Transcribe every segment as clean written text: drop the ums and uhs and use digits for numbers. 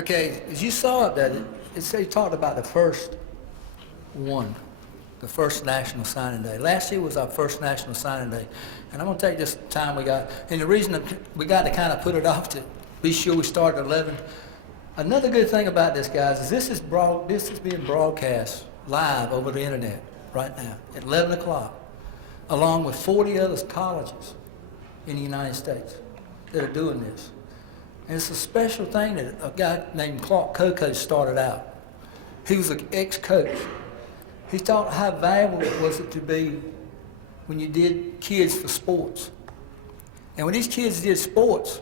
Okay, as you saw it, that it said you talked about the first one, the first National Signing Day. Last year was our first National Signing Day, and I'm going to take this time we got, and the reason that we got to kind of put it off to be sure we start at 11. Another good thing about this, guys, is this is being broadcast live over the internet right now at 11 o'clock, along with 40 other colleges in the United States that are doing this. And it's a special thing that a guy named Clark Coco started out. He was an ex-coach. He thought how valuable it was to be when you did kids for sports. And when these kids did sports,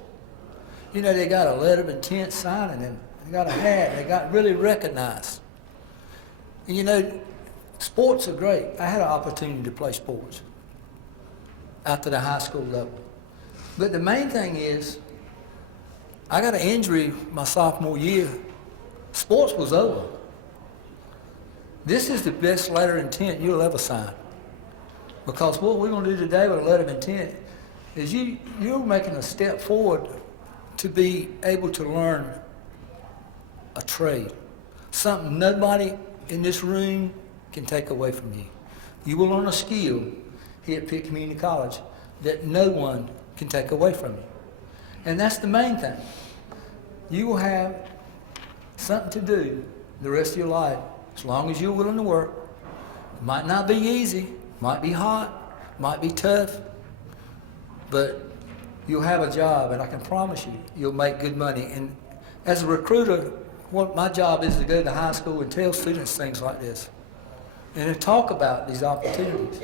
you know, they got a letter of intent signing and they got a hat, they got really recognized. And you know, sports are great. I had an opportunity to play sports after the high school level. But the main thing is, I got an injury my sophomore year. Sports was over. This is the best letter of intent you'll ever sign. Because what we're going to do today with a letter of intent is you're making a step forward to be able to learn a trade. Something nobody in this room can take away from you. You will learn a skill here at Pitt Community College that no one can take away from you. And that's the main thing. You will have something to do the rest of your life as long as you're willing to work. It might not be easy, might be hot, might be tough, but you'll have a job, and I can promise you, you'll make good money. And as a recruiter, what my job is to go to high school and tell students things like this, and to talk about these opportunities.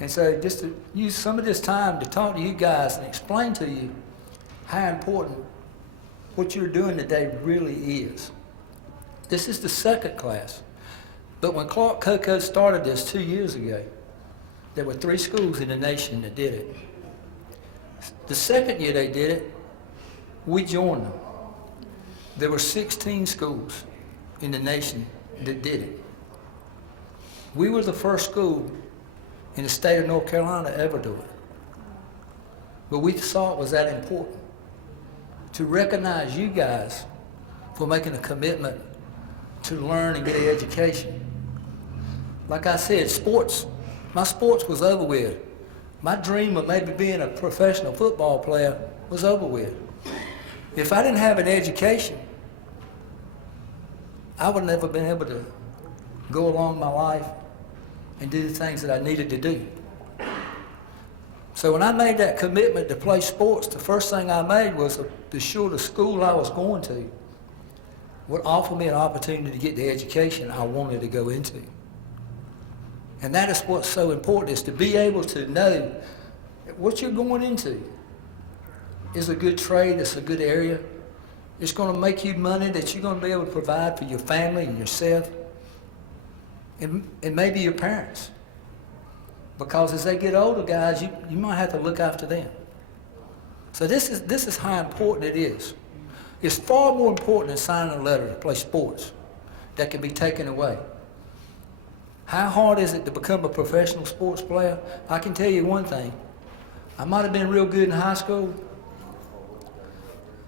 And so just to use some of this time to talk to you guys and explain to you how important what you're doing today really is. This is the second class. But when Clark Coco started this 2 years ago, there were 3 schools in the nation that did it. The second year they did it, we joined them. There were 16 schools in the nation that did it. We were the first school in the state of North Carolina to ever do it. But we saw it was that important to recognize you guys for making a commitment to learn and get an education. Like I said, sports, my sports was over with. My dream of maybe being a professional football player was over with. If I didn't have an education, I would never been able to go along my life and do the things that I needed to do. So when I made that commitment to play sports, the first thing I made was to be sure the school I was going to would offer me an opportunity to get the education I wanted to go into. And that is what's so important, is to be able to know what you're going into is a good trade, it's a good area. It's going to make you money that you're going to be able to provide for your family and yourself and maybe your parents. Because as they get older, guys, you might have to look after them. So this is how important it is. It's far more important than signing a letter to play sports that can be taken away. How hard is it to become a professional sports player? I can tell you one thing. I might have been real good in high school.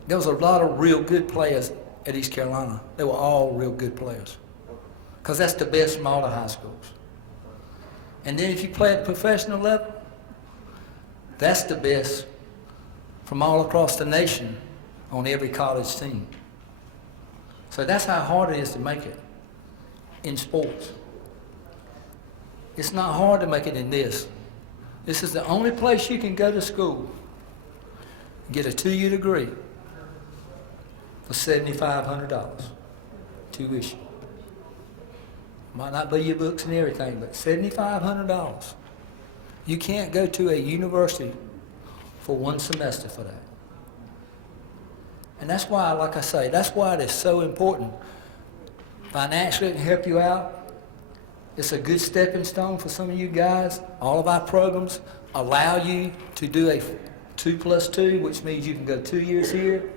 There was a lot of real good players at East Carolina. They were all real good players. Because that's the best from all the high schools. And then if you play at the professional level, that's the best from all across the nation on every college team. So that's how hard it is to make it in sports. It's not hard to make it in this. This is the only place you can go to school, get a 2-year degree for $7,500 tuition. Might not be your books and everything, but $7,500. You can't go to a university for 1 semester for that. And that's why, like I say, that's why it is so important. Financially, it can help you out. It's a good stepping stone for some of you guys. All of our programs allow you to do a 2+2, which means you can go 2 years here.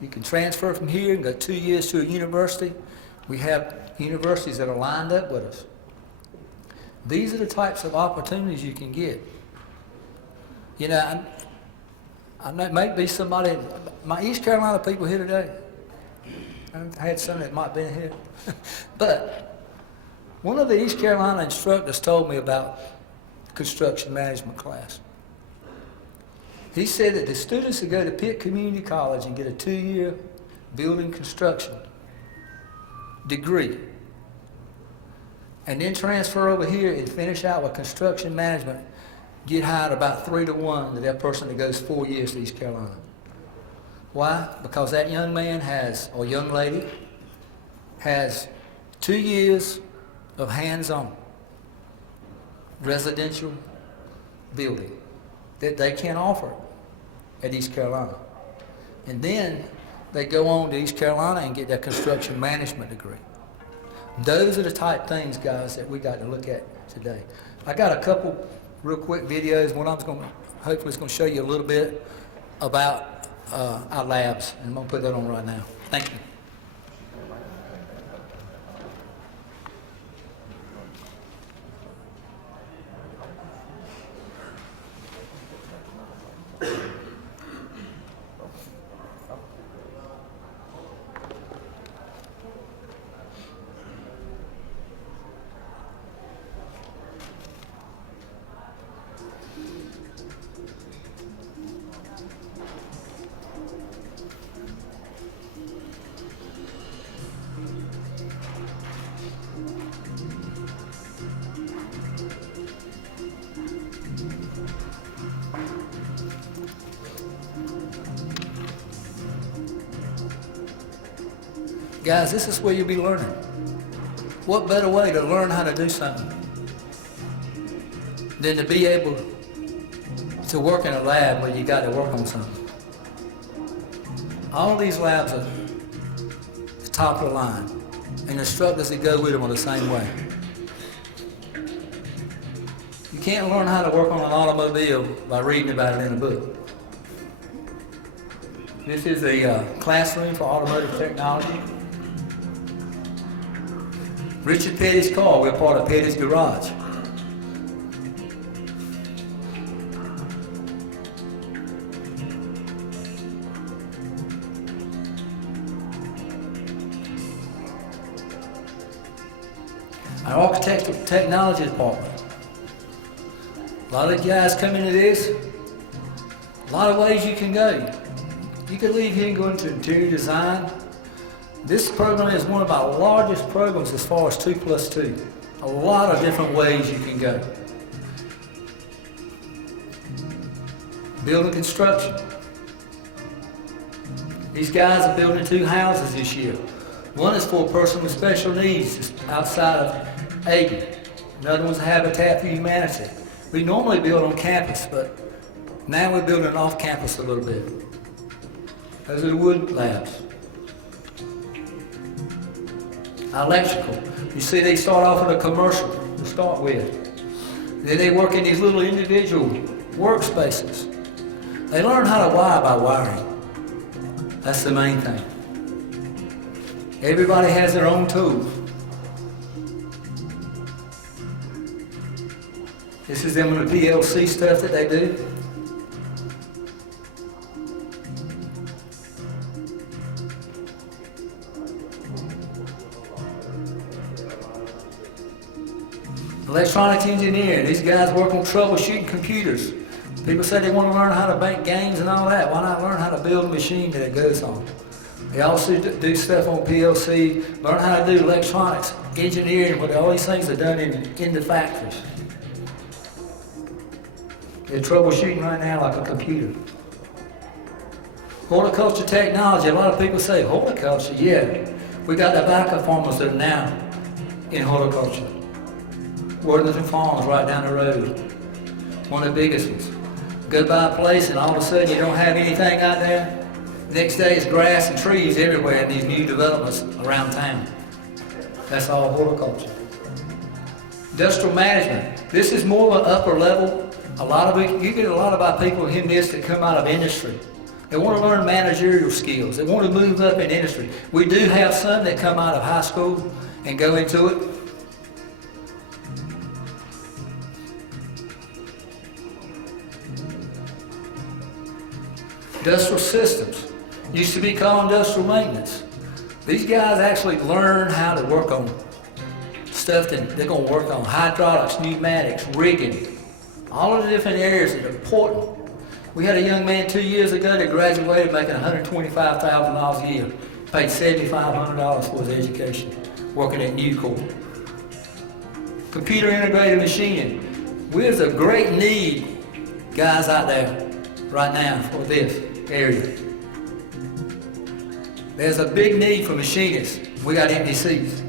You can transfer from here and go 2 years to a university. We have universities that are lined up with us. These are the types of opportunities you can get. You know, I know it may be somebody, my East Carolina people here today. I had some that might be here. But one of the East Carolina instructors told me about construction management class. He said that the students that go to Pitt Community College and get a 2-year building construction degree, and then transfer over here and finish out with construction management, get hired about 3 to 1 to that person that goes 4 years to East Carolina. Why? Because that young man has, or young lady, has 2 years of hands-on residential building that they can't offer at East Carolina. And then they go on to East Carolina and get their construction management degree. Those are the type things, guys, that we got to look at today. I got a couple real quick videos. One of them's hopefully it's going to show you a little bit about our labs, and I'm going to put that on right now. Thank you. Guys, this is where you'll be learning. What better way to learn how to do something than to be able to work in a lab where you got to work on something? All of these labs are top of the line, and the instructors that go with them are the same way. You can't learn how to work on an automobile by reading about it in a book. This is a classroom for automotive technology. Richard Petty's car, we're part of Petty's Garage. Our architectural technology department. A lot of guys come into this. A lot of ways you can go. You can leave here and go into interior design. This program is one of our largest programs as far as 2+2. A lot of different ways you can go. Building construction. These guys are building 2 houses this year. One is for a person with special needs just outside of Aiken. Another one's Habitat for Humanity. We normally build on campus, but now we're building off campus a little bit. Those are the wood labs. Electrical. You see, they start off with a commercial to start with. Then they work in these little individual workspaces. They learn how to wire by wiring. That's the main thing. Everybody has their own tools. This is them with the PLC stuff that they do. Electronic engineering, these guys work on troubleshooting computers. People say they want to learn how to bank games and all that. Why not learn how to build a machine that it goes on? They also do stuff on PLC, learn how to do electronics, engineering, what all these things are done in the factories. They're troubleshooting right now like a computer. Horticulture technology, a lot of people say, horticulture, yeah. We got the tobacco farmers that are now in horticulture. Worthington Farms right down the road. One of the biggest ones. Go by a place and all of a sudden you don't have anything out there. Next day it's grass and trees everywhere in these new developments around town. That's all horticulture. Industrial management. This is more of an upper level. You get a lot of our people in this that come out of industry. They want to learn managerial skills. They want to move up in industry. We do have some that come out of high school and go into it. Industrial systems. Used to be called industrial maintenance. These guys actually learn how to work on stuff that they're going to work on. Hydraulics, pneumatics, rigging. All of the different areas that are important. We had a young man 2 years ago that graduated making $125,000 a year. Paid $7,500 for his education, working at Nucor. computer integrated machining. There's a great need, guys, out there right now for this area. There's a big need for machinists. We got empty seats.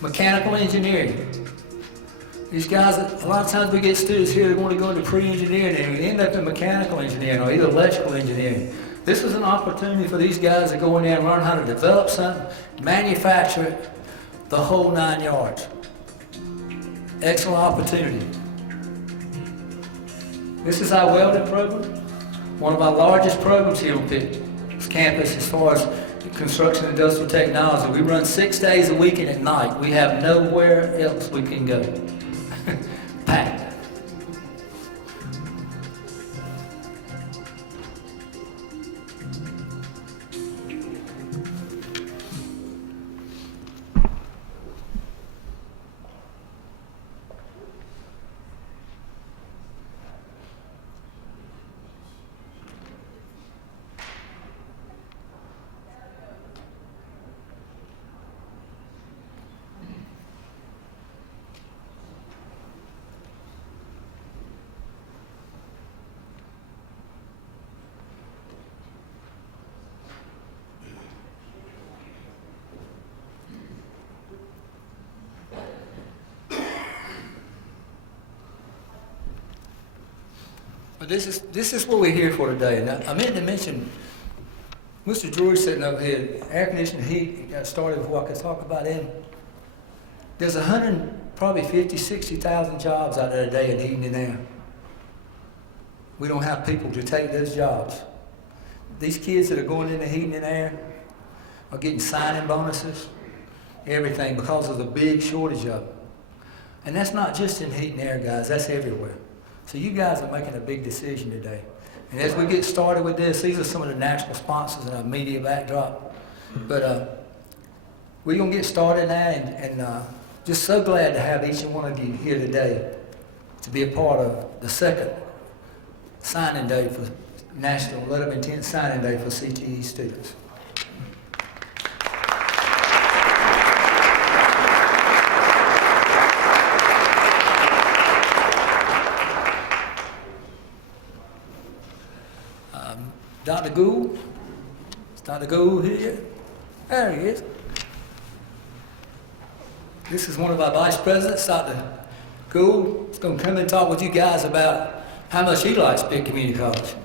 Mechanical engineering. These guys, a lot of times we get students here that want to go into pre-engineering and we end up in mechanical engineering or either electrical engineering. This is an opportunity for these guys to go in there and learn how to develop something, manufacture it, the whole 9 yards. Excellent opportunity. This is our welding program, one of our largest programs here on Pitt's campus as far as construction industrial technology. We run 6 days a week and at night. We have nowhere else we can go. Packed. But this is what we're here for today. Now, I meant to mention, Mr. George sitting over here, air conditioning heat got started before I could talk about him. There's probably 50, 60,000 jobs out there today in heating and air. We don't have people to take those jobs. These kids that are going into heating and air are getting signing bonuses, everything, because of the big shortage of them. And that's not just in heating and air, guys, that's everywhere. So you guys are making a big decision today. And as we get started with this, these are some of the national sponsors in our media backdrop. But we're going to get started now, and just so glad to have each and one of you here today to be a part of the second signing day for National Letter of Intent Signing Day for CTE students. Dr. Gould, is Dr. Gould here? There he is. This is one of our vice presidents, Dr. Gould. He's going to come and talk with you guys about how much he likes Pitt Community College.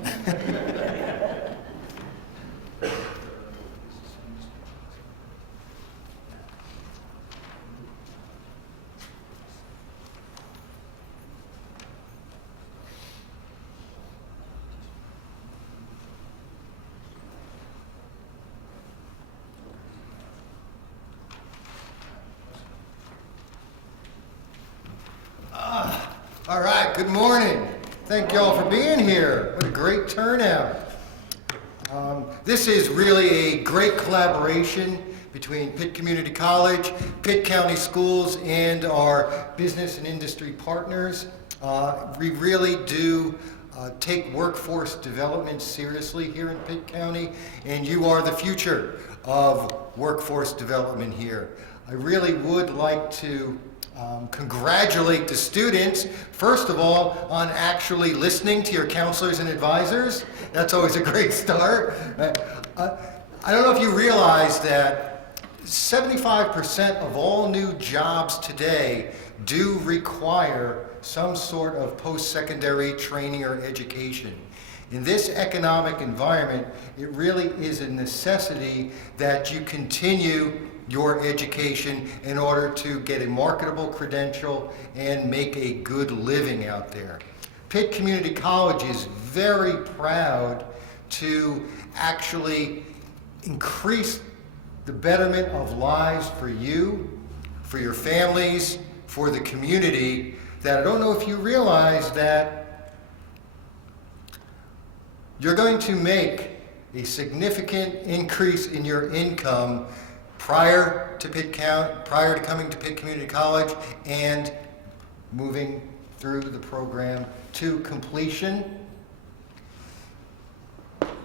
All right, good morning. Thank you all for being here. What a great turnout. This is really a great collaboration between Pitt Community College, Pitt County Schools, and our business and industry partners. We really do take workforce development seriously here in Pitt County, and you are the future of workforce development here. I really would like to congratulate the students, first of all, on actually listening to your counselors and advisors. That's always a great start. I don't know if you realize that 75% of all new jobs today do require some sort of post-secondary training or education. In this economic environment, it really is a necessity that you continue your education in order to get a marketable credential and make a good living out there. Pitt Community College is very proud to actually increase the betterment of lives for you, for your families, for the community, that I don't know if you realize that you're going to make a significant increase in your income prior to coming to Pitt Community College and moving through the program to completion.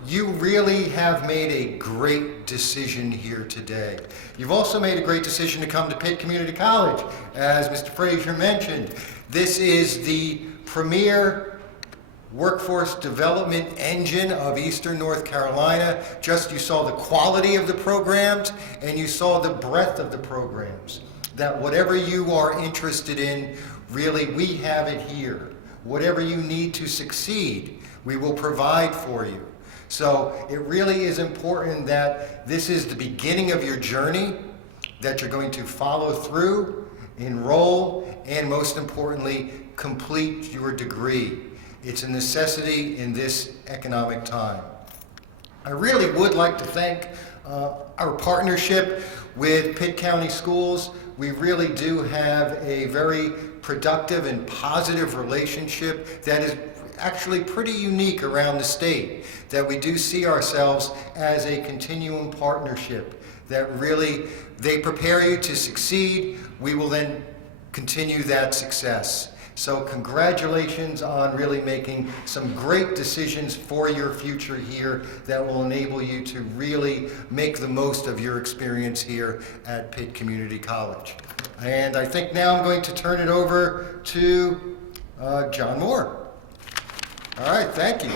You really have made a great decision here today. You've also made a great decision to come to Pitt Community College. As Mr. Frazier mentioned, this is the premier workforce development engine of Eastern North Carolina. You saw the quality of the programs and you saw the breadth of the programs. That whatever you are interested in, really, we have it here. Whatever you need to succeed, we will provide for you. So it really is important that this is the beginning of your journey, that you're going to follow through, enroll, and most importantly, complete your degree. It's a necessity in this economic time. I really would like to thank our partnership with Pitt County Schools. We really do have a very productive and positive relationship that is actually pretty unique around the state, that we do see ourselves as a continuum partnership, that really they prepare you to succeed. We will then continue that success. So congratulations on really making some great decisions for your future here that will enable you to really make the most of your experience here at Pitt Community College. And I think now I'm going to turn it over to John Moore. All right, thank you.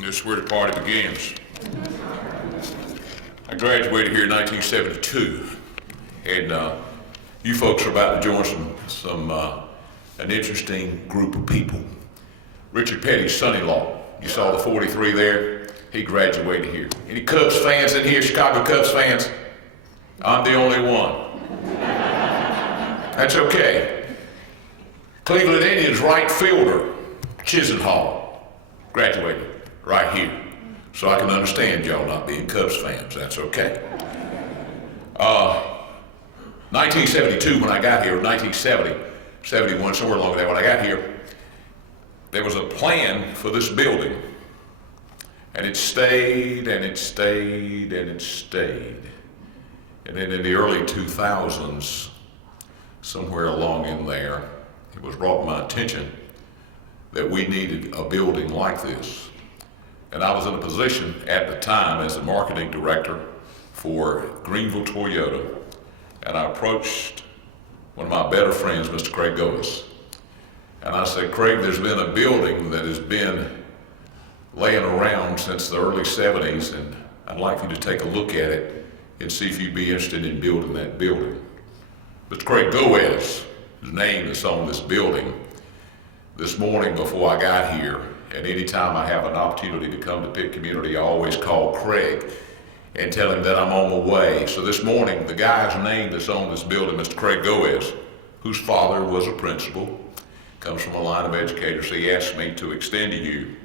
This is where the party begins. I graduated here in 1972, and you folks are about to join an interesting group of people. Richard Petty's son-in-law, you saw the 43 there, he graduated here. Any Cubs fans in here, Chicago Cubs fans? I'm the only one. That's okay. Cleveland Indians right fielder, Chisenhall, graduated right here. So I can understand y'all not being Cubs fans, that's okay. 1972 when I got here, 1970, 71, somewhere along there when I got here, there was a plan for this building. And it stayed, and it stayed, and it stayed. And then in the early 2000s, somewhere along in there, it was brought to my attention that we needed a building like this. And I was in a position at the time as the marketing director for Greenville Toyota. And I approached one of my better friends, Mr. Craig Goes. And I said, Craig, there's been a building that has been laying around since the early 70s, and I'd like you to take a look at it and see if you'd be interested in building that building. Mr. Craig Goes, his name is on this building. This morning before I got here, and any time I have an opportunity to come to Pitt Community, I always call Craig and tell him that I'm on my way. So this morning, the guy's name that's on this building, Mr. Craig Goes, whose father was a principal, comes from a line of educators. He asked me to extend to you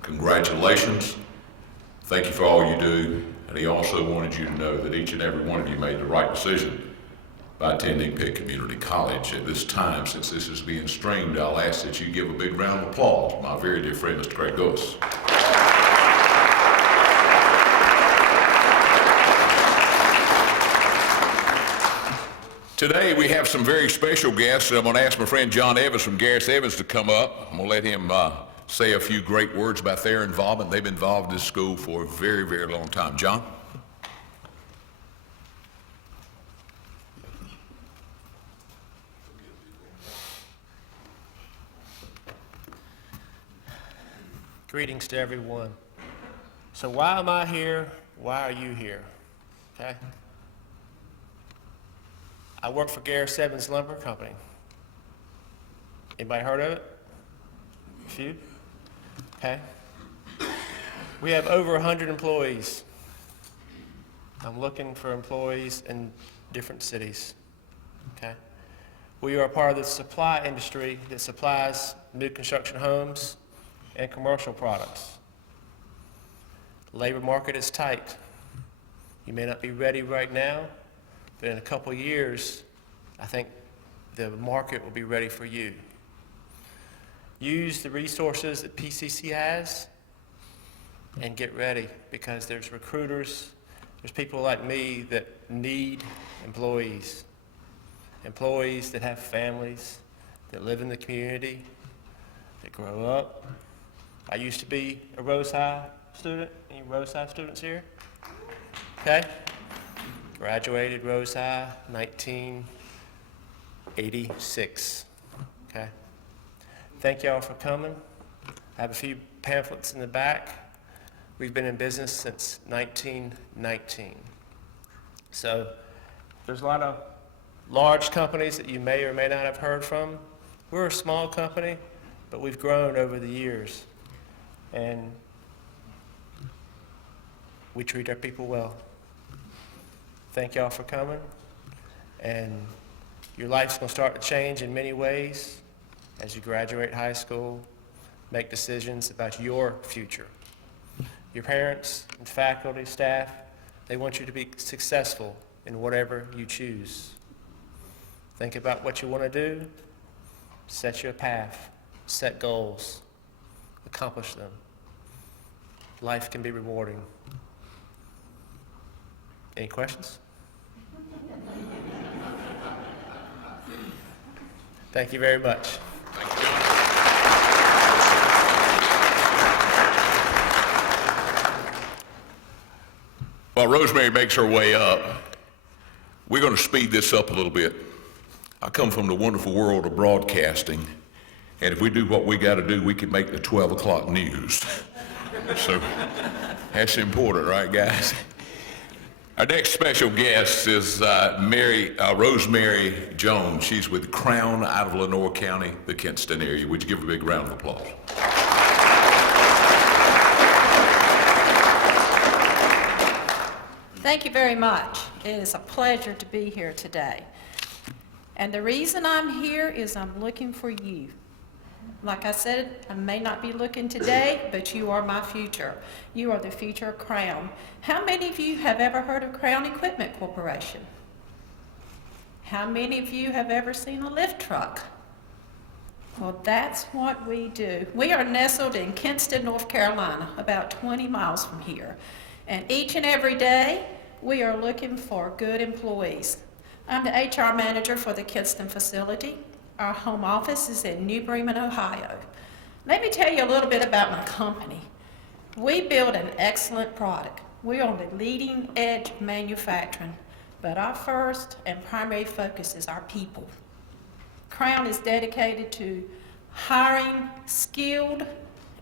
congratulations, thank you for all you do, and he also wanted you to know that each and every one of you made the right decision by attending Pitt Community College. At this time, since this is being streamed, I'll ask that you give a big round of applause to my very dear friend, Mr. Craig Goes. Today we have some very special guests. I'm going to ask my friend John Evans from Gareth Evans to come up. I'm going to let him say a few great words about their involvement. They've been involved in this school for a very, very long time. John? Greetings to everyone. So why am I here? Why are you here? Okay? I work for Gareth Evans Lumber Company. Anybody heard of it? A few? Okay. We have over 100 employees. I'm looking for employees in different cities. Okay. We are a part of the supply industry that supplies new construction homes and commercial products. The labor market is tight. You may not be ready right now, but in a couple years, I think the market will be ready for you. use the resources that PCC has and get ready, because there's recruiters, there's people like me that need employees. Employees that have families, that live in the community, that grow up. I used to be a Rose High student. Any Rose High students here? Okay. Graduated Rose High, 1986. Okay. Thank y'all for coming. I have a few pamphlets in the back. We've been in business since 1919. So there's a lot of large companies that you may or may not have heard from. We're a small company, but we've grown over the years. And we treat our people well. Thank y'all for coming. And your life's gonna start to change in many ways as you graduate high school, make decisions about your future. Your parents and faculty, staff, they want you to be successful in whatever you choose. Think about what you want to do, set your path, set goals, accomplish them. Life can be rewarding. Any questions? Thank you very much. While Rosemary makes her way up, we're going to speed this up a little bit. I come from the wonderful world of broadcasting, and if we do what we got to do, we can make the 12 o'clock news. So that's important, right, guys? Our next special guest is Rosemary Jones. She's with Crown out of Lenoir County, the Kinston area. Would you give her a big round of applause? Thank you very much. It is a pleasure to be here today. And the reason I'm here is I'm looking for you. Like I said, I may not be looking today, but you are my future. You are the future of Crown. How many of you have ever heard of Crown Equipment Corporation? How many of you have ever seen a lift truck? Well, that's what we do. We are nestled in Kinston, North Carolina, about 20 miles from here. And each and every day, we are looking for good employees. I'm the HR manager for the Kinston facility. Our home office is in New Bremen, Ohio. Let me tell you a little bit about my company. We build an excellent product. We're on the leading edge of manufacturing, but our first and primary focus is our people. Crown is dedicated to hiring skilled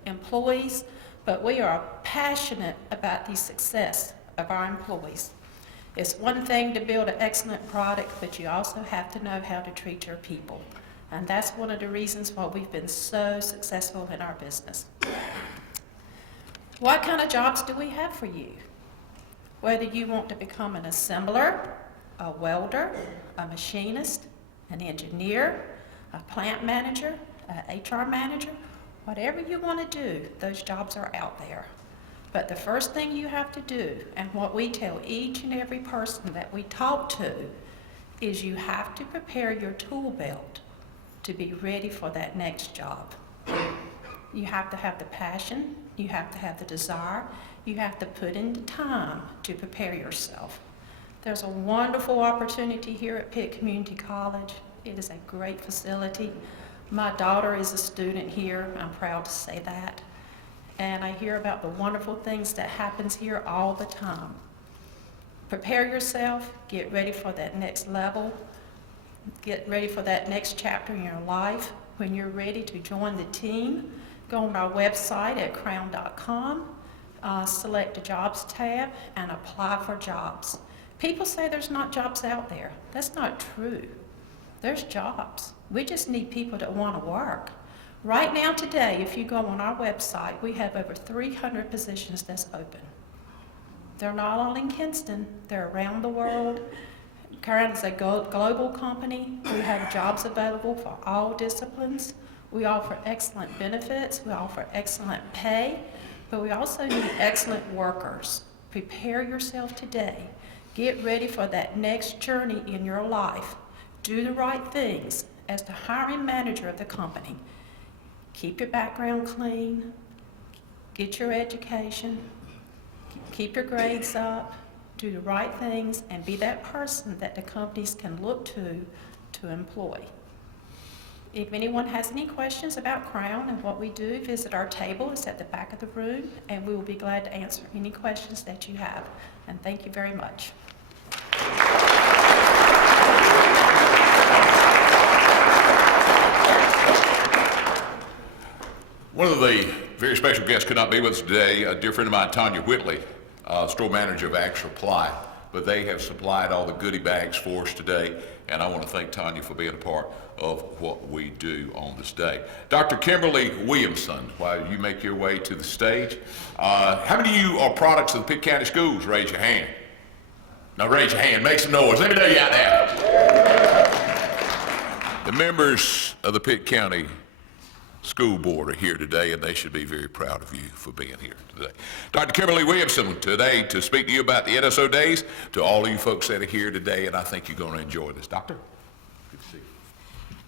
employees, but we are passionate about the success of our employees. It's one thing to build an excellent product, but you also have to know how to treat your people. And that's one of the reasons why we've been so successful in our business. What kind of jobs do we have for you? Whether you want to become an assembler, a welder, a machinist, an engineer, a plant manager, an HR manager, whatever you want to do, those jobs are out there. But the first thing you have to do, and what we tell each and every person that we talk to, is you have to prepare your tool belt to be ready for that next job. You have to have the passion, you have to have the desire, you have to put in the time to prepare yourself. There's a wonderful opportunity here at Pitt Community College. It is a great facility. My daughter is a student here, I'm proud to say that. And I hear about the wonderful things that happens here all the time. Prepare yourself, get ready for that next level, get ready for that next chapter in your life. When you're ready to join the team, go on our website at crown.com, select the jobs tab, and apply for jobs. People say there's not jobs out there. That's not true. There's jobs. We just need people that want to work. Right now today, if you go on our website, we have over 300 positions that's open. They're not all in Kinston, they're around the world. Crown is a global company. We have jobs available for all disciplines. We offer excellent benefits, we offer excellent pay, but we also need excellent workers. Prepare yourself today. Get ready for that next journey in your life. Do the right things. As the hiring manager of the company, keep your background clean, get your education, keep your grades up, do the right things, and be that person that the companies can look to employ. If anyone has any questions about Crown and what we do, visit our table. It's at the back of the room, and we will be glad to answer any questions that you have. And thank you very much. One of the very special guests could not be with us today, a dear friend of mine, Tanya Whitley, store manager of Ag Supply. But they have supplied all the goodie bags for us today, and I want to thank Tanya for being a part of what we do on this day. Dr. Kimberly Williamson, while you make your way to the stage, how many of you are products of the Pitt County Schools? Raise your hand. Now raise your hand, make some noise. Let me know you out there. The members of the Pitt County School Board are here today, and they should be very proud of you for being here today. Dr. Kimberly Williamson today to speak to you about the NSO Days, to all of you folks that are here today, and I think you're going to enjoy this. Doctor, good to see you.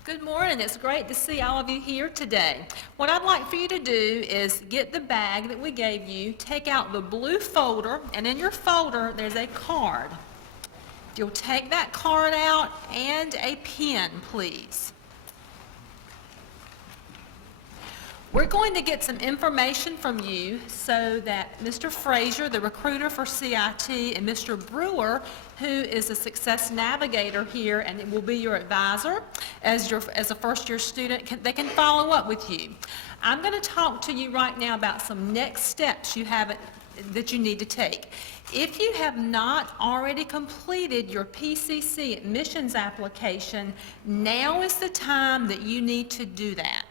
Good morning. It's great to see all of you here today. What I'd like for you to do is get the bag that we gave you, take out the blue folder, and in your folder there's a card. You'll take that card out and a pen, please. We're going to get some information from you so that Mr. Frazier, the recruiter for CIT, and Mr. Brewer, who is a success navigator here and will be your advisor as a first-year student, they can follow up with you. I'm going to talk to you right now about some next steps that you need to take. If you have not already completed your PCC admissions application, now is the time that you need to do that.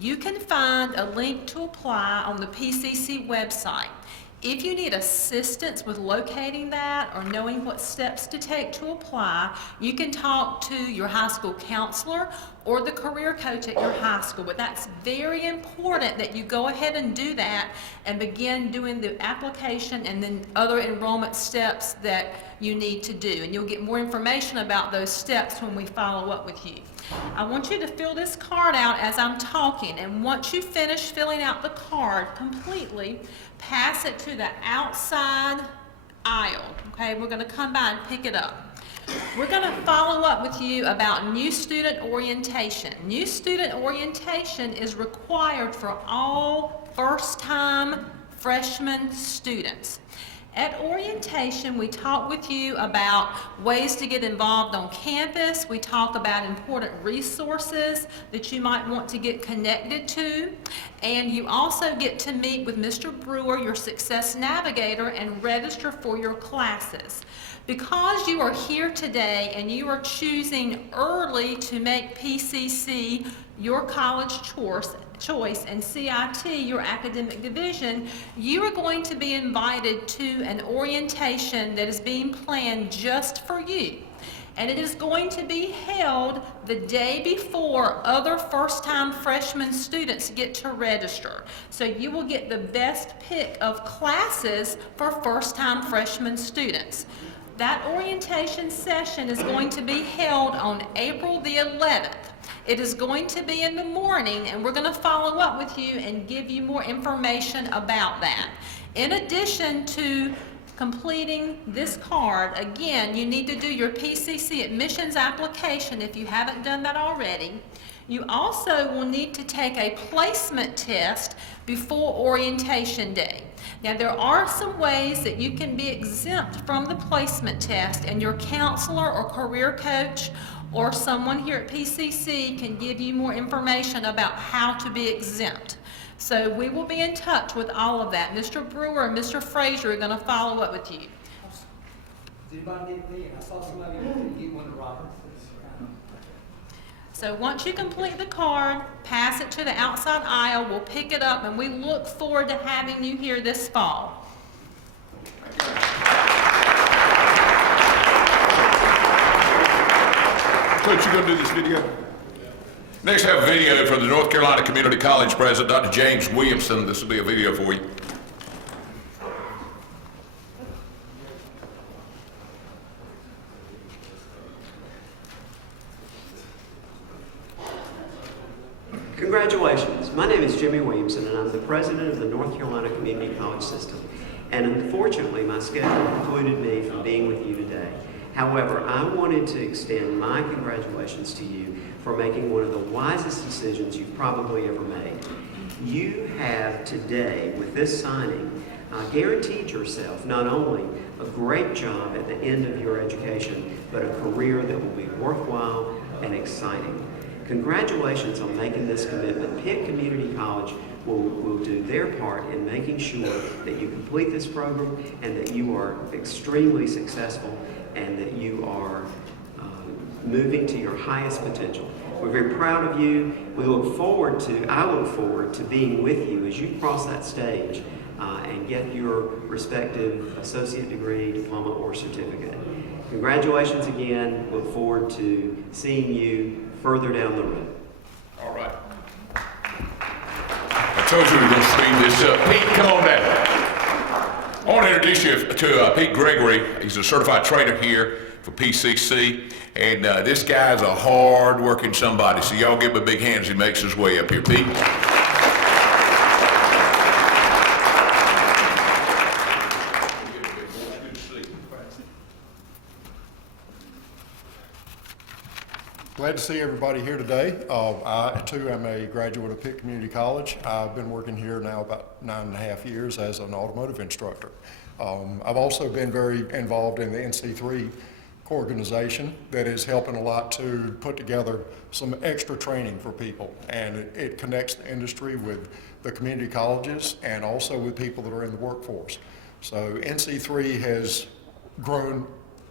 You can find a link to apply on the PCC website. If you need assistance with locating that or knowing what steps to take to apply, you can talk to your high school counselor or the career coach at your high school. But that's very important that you go ahead and do that and begin doing the application and then other enrollment steps that you need to do. And you'll get more information about those steps when we follow up with you. I want you to fill this card out as I'm talking, and once you finish filling out the card completely, pass it to the outside aisle, okay? We're going to come by and pick it up. We're going to follow up with you about new student orientation. New student orientation is required for all first-time freshman students. At orientation, we talk with you about ways to get involved on campus. We talk about important resources that you might want to get connected to. And you also get to meet with Mr. Brewer, your success navigator, and register for your classes. Because you are here today and you are choosing early to make PCC your college choice and CIT your academic division, you are going to be invited to an orientation that is being planned just for you. And it is going to be held the day before other first-time freshman students get to register. So you will get the best pick of classes for first-time freshman students. That orientation session is going to be held on April the 11th. It is going to be in the morning, and we're going to follow up with you and give you more information about that. In addition to completing this card, again, you need to do your PCC admissions application if you haven't done that already. You also will need to take a placement test before orientation day. Now, there are some ways that you can be exempt from the placement test, and your counselor or career coach or someone here at PCC can give you more information about how to be exempt. So we will be in touch with all of that. Mr. Brewer and Mr. Frazier are going to follow up with you. Does anybody need me? I saw somebody get one of Robert's. So once you complete the card, pass it to the outside aisle, we'll pick it up, and we look forward to having you here this fall. Coach, you gonna do this video? Next, I have a video from the North Carolina Community College president, Dr. James Williamson. This will be a video for you. Congratulations. My name is Jimmy Williamson, and I'm the president of the North Carolina Community College System. And unfortunately, my schedule precluded me from being with you today. However, I wanted to extend my congratulations to you for making one of the wisest decisions you've probably ever made. You have today, with this signing, guaranteed yourself not only a great job at the end of your education, but a career that will be worthwhile and exciting. Congratulations on making this commitment. Pitt Community College will do their part in making sure that you complete this program and that you are extremely successful and that you are moving to your highest potential. We're very proud of you. I look forward to being with you as you cross that stage and get your respective associate degree, diploma, or certificate. Congratulations again. Look forward to seeing you further down the road. All right. I told you we were going to speed this up. Pete, come on down. I want to introduce you to Pete Gregory. He's a certified trainer here for PCC, and this guy's a hard-working somebody, so y'all give him a big hand as he makes his way up here. Pete? Glad to see everybody here today. I, too, am a graduate of Pitt Community College. I've been working here now about 9.5 years as an automotive instructor. I've also been very involved in the NC3 organization that is helping a lot to put together some extra training for people. And it connects the industry with the community colleges and also with people that are in the workforce. So NC3 has grown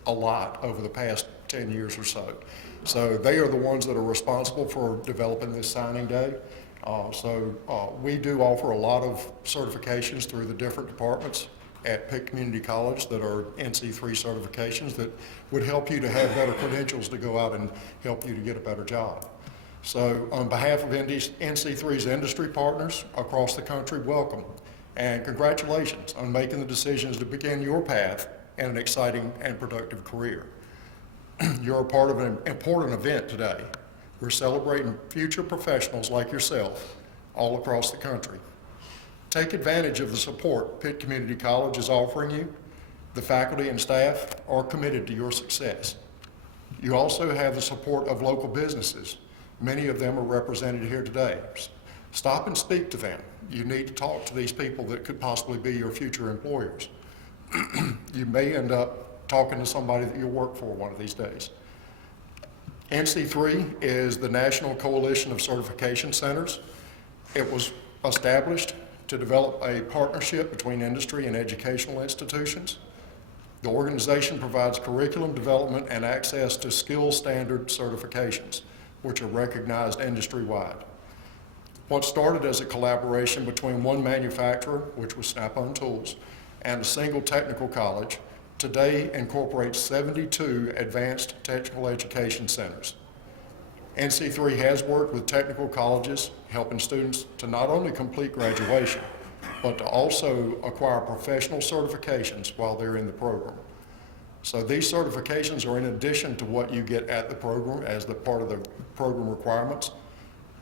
a lot over the past 10 years or so. So they are the ones that are responsible for developing this signing day. We do offer a lot of certifications through the different departments at Pitt Community College that are NC3 certifications that would help you to have better credentials to go out and help you to get a better job. So on behalf of NC3's industry partners across the country, welcome. And congratulations on making the decisions to begin your path in an exciting and productive career. You're a part of an important event today. We're celebrating future professionals like yourself all across the country. Take advantage of the support Pitt Community College is offering you. The faculty and staff are committed to your success. You also have the support of local businesses. Many of them are represented here today. Stop and speak to them. You need to talk to these people that could possibly be your future employers. You may end up talking to somebody that you'll work for one of these days. NC3 is the National Coalition of Certification Centers. It was established to develop a partnership between industry and educational institutions. The organization provides curriculum development and access to skill standard certifications, which are recognized industry-wide. What started as a collaboration between one manufacturer, which was Snap-on Tools, and a single technical college, today incorporates 72 advanced technical education centers. NC3 has worked with technical colleges, helping students to not only complete graduation, but to also acquire professional certifications while they're in the program. So these certifications are in addition to what you get at the program as the part of the program requirements,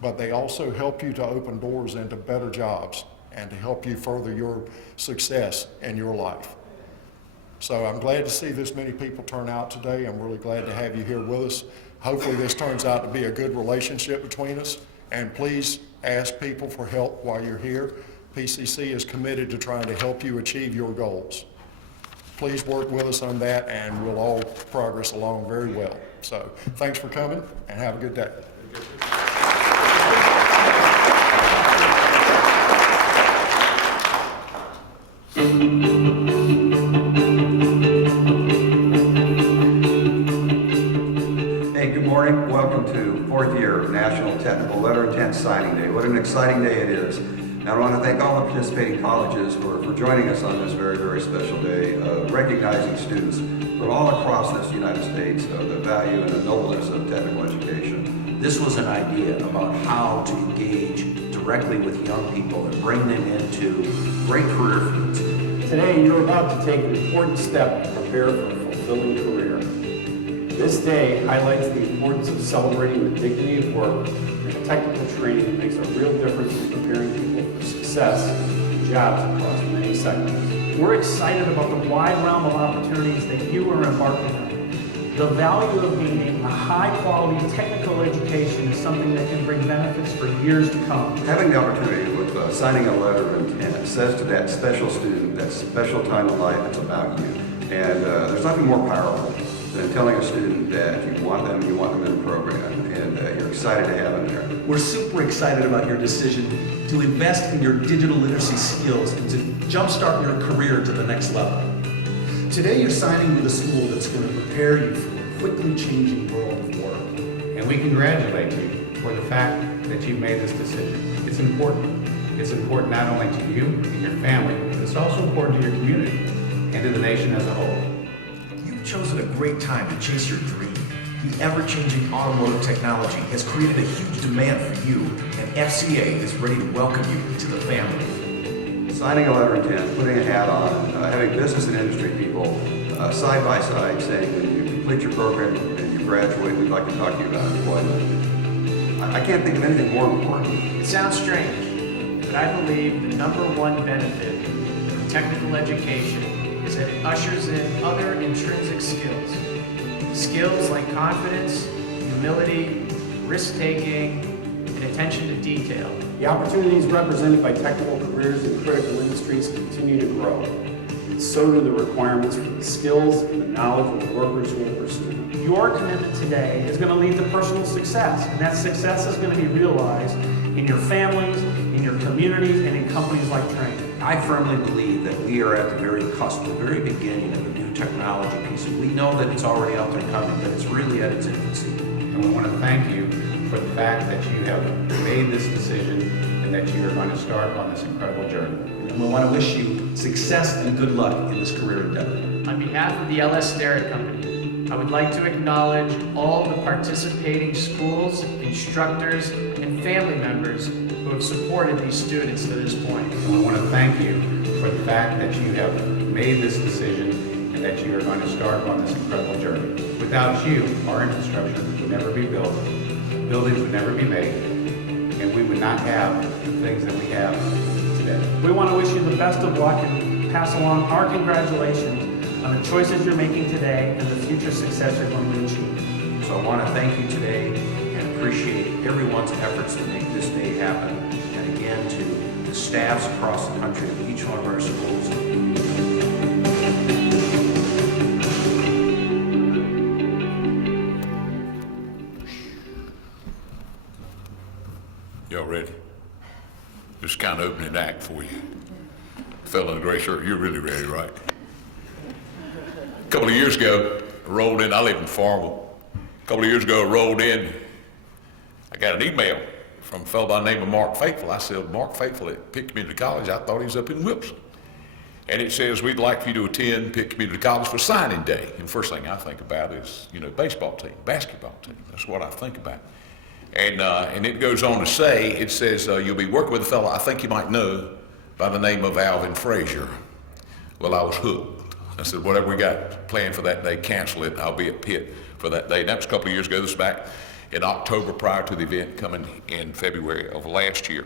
but they also help you to open doors into better jobs and to help you further your success in your life. So I'm glad to see this many people turn out today. I'm really glad to have you here with us. Hopefully this turns out to be a good relationship between us. And please ask people for help while you're here. PCC is committed to trying to help you achieve your goals. Please work with us on that and we'll all progress along very well. So thanks for coming and have a good day. Welcome to fourth year of National Technical Letter of Intent Signing Day. What an exciting day it is. And I want to thank all the participating colleges for joining us on this very, very special day, recognizing students from all across this United States, the value and the nobleness of technical education. This was an idea about how to engage directly with young people and bring them into great career fields. Today, you're about to take an important step to prepare for a fulfilling career. This day highlights the importance of celebrating the dignity of work and technical training that makes a real difference in preparing people for success and jobs across many sectors. We're excited about the wide realm of opportunities that you are embarking on. The value of gaining a high-quality technical education is something that can bring benefits for years to come. Having the opportunity with signing a letter of intent says to that special student, that special time of life, it's about you. And there's nothing more powerful than telling a student that you want them in a program, and you're excited to have them there. We're super excited about your decision to invest in your digital literacy skills and to jumpstart your career to the next level. Today you're signing with a school that's going to prepare you for a quickly changing world of work. And we congratulate you for the fact that you've made this decision. It's important. It's important not only to you and your family, but it's also important to your community and to the nation as a whole. You've chosen a great time to chase your dream. The ever-changing automotive technology has created a huge demand for you, and FCA is ready to welcome you to the family. Signing a letter of intent, putting a hat on, having business and industry people side by side saying when you complete your program and you graduate, we'd like to talk to you about employment. I can't think of anything more important. It sounds strange, but I believe the #1 benefit of technical education is that it ushers in other intrinsic skills. Skills like confidence, humility, risk-taking, and attention to detail. The opportunities represented by technical careers in critical industries continue to grow. And so do the requirements for the skills and the knowledge of the workers who will pursue them. Your commitment today is going to lead to personal success, and that success is going to be realized in your families, in your communities, and in companies like Trane. I firmly believe that we are at the very cusp, the very beginning of a new technology piece. We know that it's already up and coming, but it's really at its infancy. And we want to thank you for the fact that you have made this decision and that you are going to start on this incredible journey. And we want to wish you success and good luck in this career endeavor. On behalf of the LS Sterrett Company, I would like to acknowledge all the participating schools, instructors, and family members who have supported these students to this point. And we want to thank you for the fact that you have made this decision and that you are going to start on this incredible journey. Without you, our infrastructure would never be built, buildings would never be made, and we would not have the things that we have today. We want to wish you the best of luck and pass along our congratulations on the choices you're making today and the future success you're going to achieve. So I want to thank you today and appreciate everyone's efforts to make this day happen. And again, to the staffs across the country of each one of our schools. Y'all ready? Just kind of opening act for you. Fellow in the gray shirt, you're really ready, right? A couple of years ago, I rolled in, I live in Farmville. A couple of years ago, I rolled in, I got an email from a fellow by the name of Mark Faithful. I said, Mark Faithful at Pitt Community College, I thought he was up in Wilson. And it says, we'd like for you to attend Pitt Community College for signing day. And first thing I think about is, baseball team, basketball team. That's what I think about. And it goes on to say, it says, you'll be working with a fellow I think you might know by the name of Alvin Frazier. Well, I was hooked. I said, whatever we got planned for that day, cancel it. I'll be at Pitt for that day. And that was a couple of years ago. This was back in October prior to the event coming in February of last year.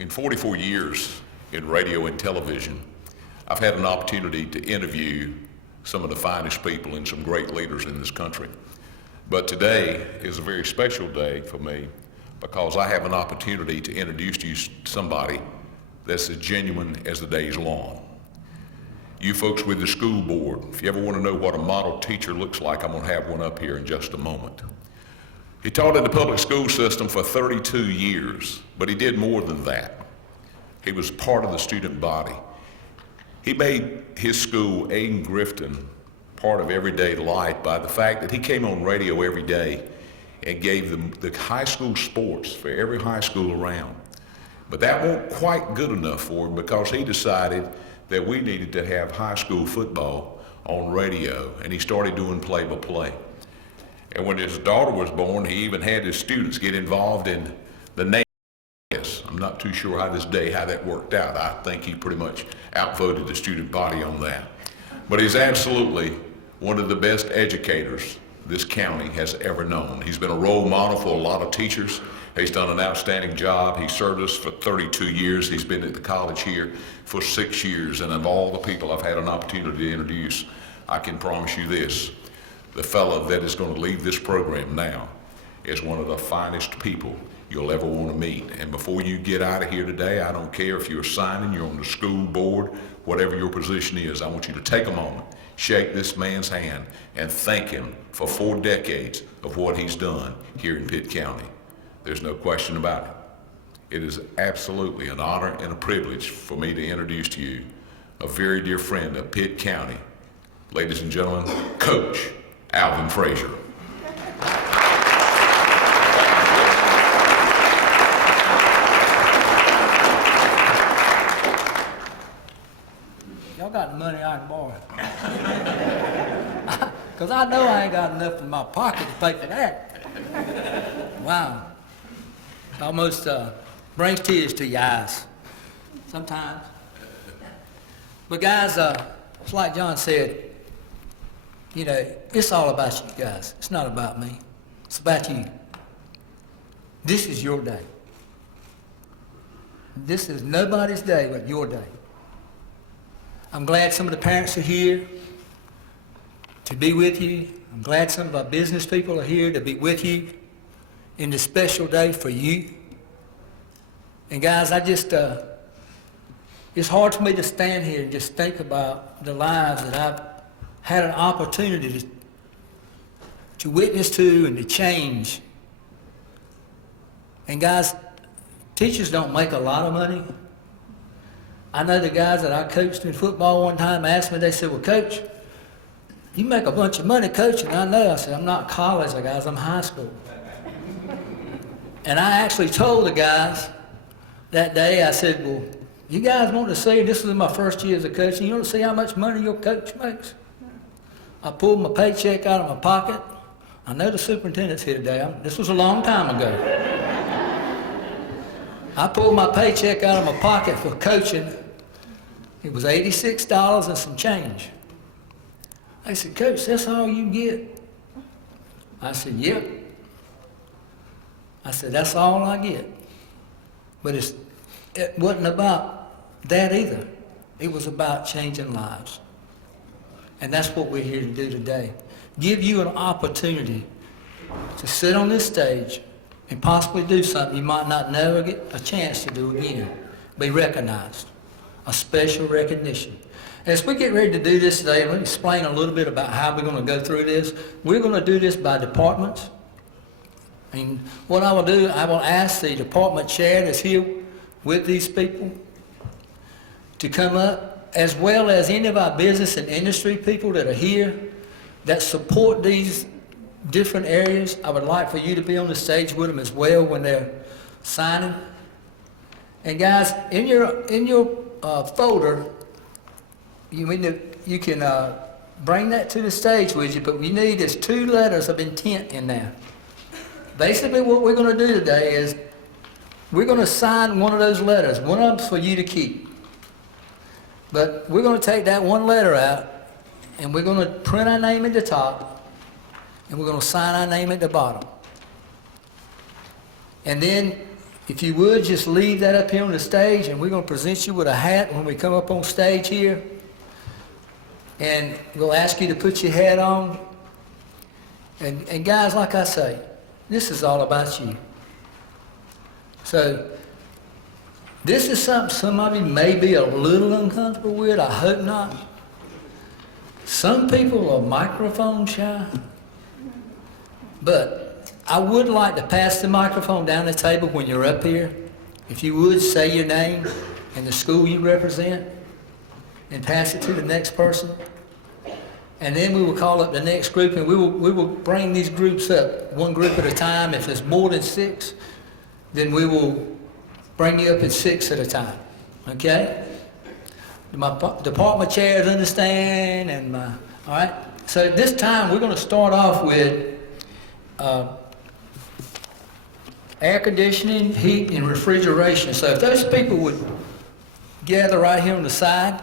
In 44 years in radio and television, I've had an opportunity to interview some of the finest people and some great leaders in this country. But today is a very special day for me because I have an opportunity to introduce to you somebody that's as genuine as the day's long. You folks with the school board, if you ever want to know what a model teacher looks like, I'm going to have one up here in just a moment. He taught in the public school system for 32 years, but he did more than that. He was part of the student body. He made his school, Aiden Grifton, part of everyday life by the fact that he came on radio every day and gave them the high school sports for every high school around. But that wasn't quite good enough for him because he decided that we needed to have high school football on radio, and he started doing play-by-play. And when his daughter was born, he even had his students get involved in the name. Yes, I'm not too sure how that worked out. I think he pretty much outvoted the student body on that. But he's absolutely one of the best educators this county has ever known. He's been a role model for a lot of teachers. He's done an outstanding job. He served us for 32 years. He's been at the college here for 6 years. And of all the people I've had an opportunity to introduce, I can promise you this: the fellow that is going to lead this program now is one of the finest people you'll ever want to meet. And before you get out of here today, I don't care if you're signing, you're on the school board, whatever your position is, I want you to take a moment, shake this man's hand, and thank him for 4 decades of what he's done here in Pitt County. There's no question about it. It is absolutely an honor and a privilege for me to introduce to you a very dear friend of Pitt County. Ladies and gentlemen, Coach Alvin Frazier. Y'all got the money I can borrow. Because I know I ain't got enough in my pocket to pay for that. Wow. It almost brings tears to your eyes sometimes. But guys, it's like John said, you know, it's all about you guys. It's not about me. It's about you. This is your day. This is nobody's day but your day. I'm glad some of the parents are here to be with you. I'm glad some of our business people are here to be with you in this special day for you. And guys, I just, it's hard for me to stand here and just think about the lives that I've had an opportunity to witness to and to change. And guys, teachers don't make a lot of money. I know the guys that I coached in football one time asked me, they said, well, Coach, you make a bunch of money coaching. I know. I said, I'm not college, guys, I'm high school. And I actually told the guys that day, I said, well, you guys want to see, this was my first year as a coach, and you want to see how much money your coach makes? I pulled my paycheck out of my pocket. I know the superintendent's here today. This was a long time ago. I pulled my paycheck out of my pocket for coaching. It was $86 and some change. I said, Coach, that's all you get? I said, yep. I said, that's all I get. But it wasn't about that either. It was about changing lives. And that's what we're here to do today. Give you an opportunity to sit on this stage and possibly do something you might not never get a chance to do again. Be recognized. A special recognition. As we get ready to do this today, let me explain a little bit about how we're going to go through this. We're going to do this by departments. And what I will do, I will ask the department chair that's here with these people to come up, as well as any of our business and industry people that are here that support these different areas. I would like for you to be on the stage with them as well when they're signing. And guys, in your folder, you can bring that to the stage with you, but what you need is 2 letters of intent in there. Basically what we're going to do today is we're going to sign one of those letters. One of them's for you to keep. But we're going to take that one letter out and we're going to print our name at the top and we're going to sign our name at the bottom. And then, if you would, just leave that up here on the stage, and we're going to present you with a hat when we come up on stage here. And we'll ask you to put your hat on. And guys, like I say, this is all about you. So, this is something some of you may be a little uncomfortable with. I hope not. Some people are microphone shy. But I would like to pass the microphone down the table when you're up here. If you would, say your name and the school you represent and pass it to the next person. And then we will call up the next group, and we will bring these groups up, one group at a time. If there's more than 6, then we will bring you up in 6 at a time, okay? My department chairs understand, and all right? So at this time, we're going to start off with air conditioning, heat, and refrigeration. So if those people would gather right here on the side.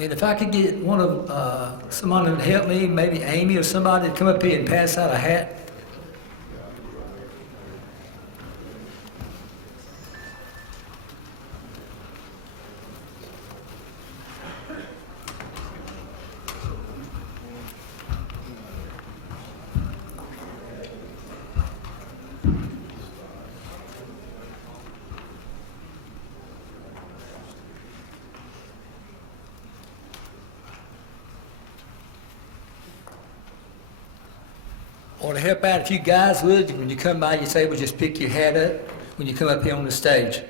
And if I could get one of, someone to help me, maybe Amy or somebody to come up here and pass out a hat. Or to help out, if you guys would, when you come by your table, just pick your hat up when you come up here on the stage.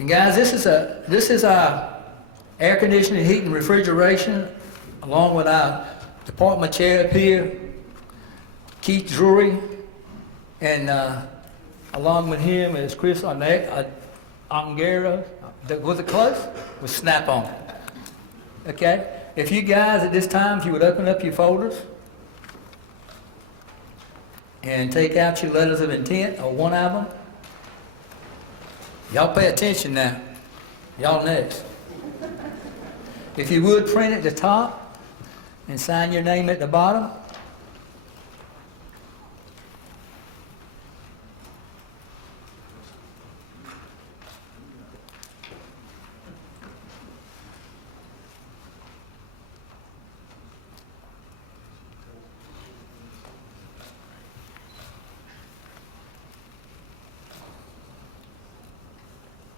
And guys, this is our air conditioning, heating, refrigeration, along with our department chair up here, Keith Drury, and along with him is Chris Ongera. Was it close? With Snap-on. Okay? If you guys at this time, if you would open up your folders and take out your letters of intent, or one of them. Y'all pay attention now. Y'all next. If you would, print at the top and sign your name at the bottom.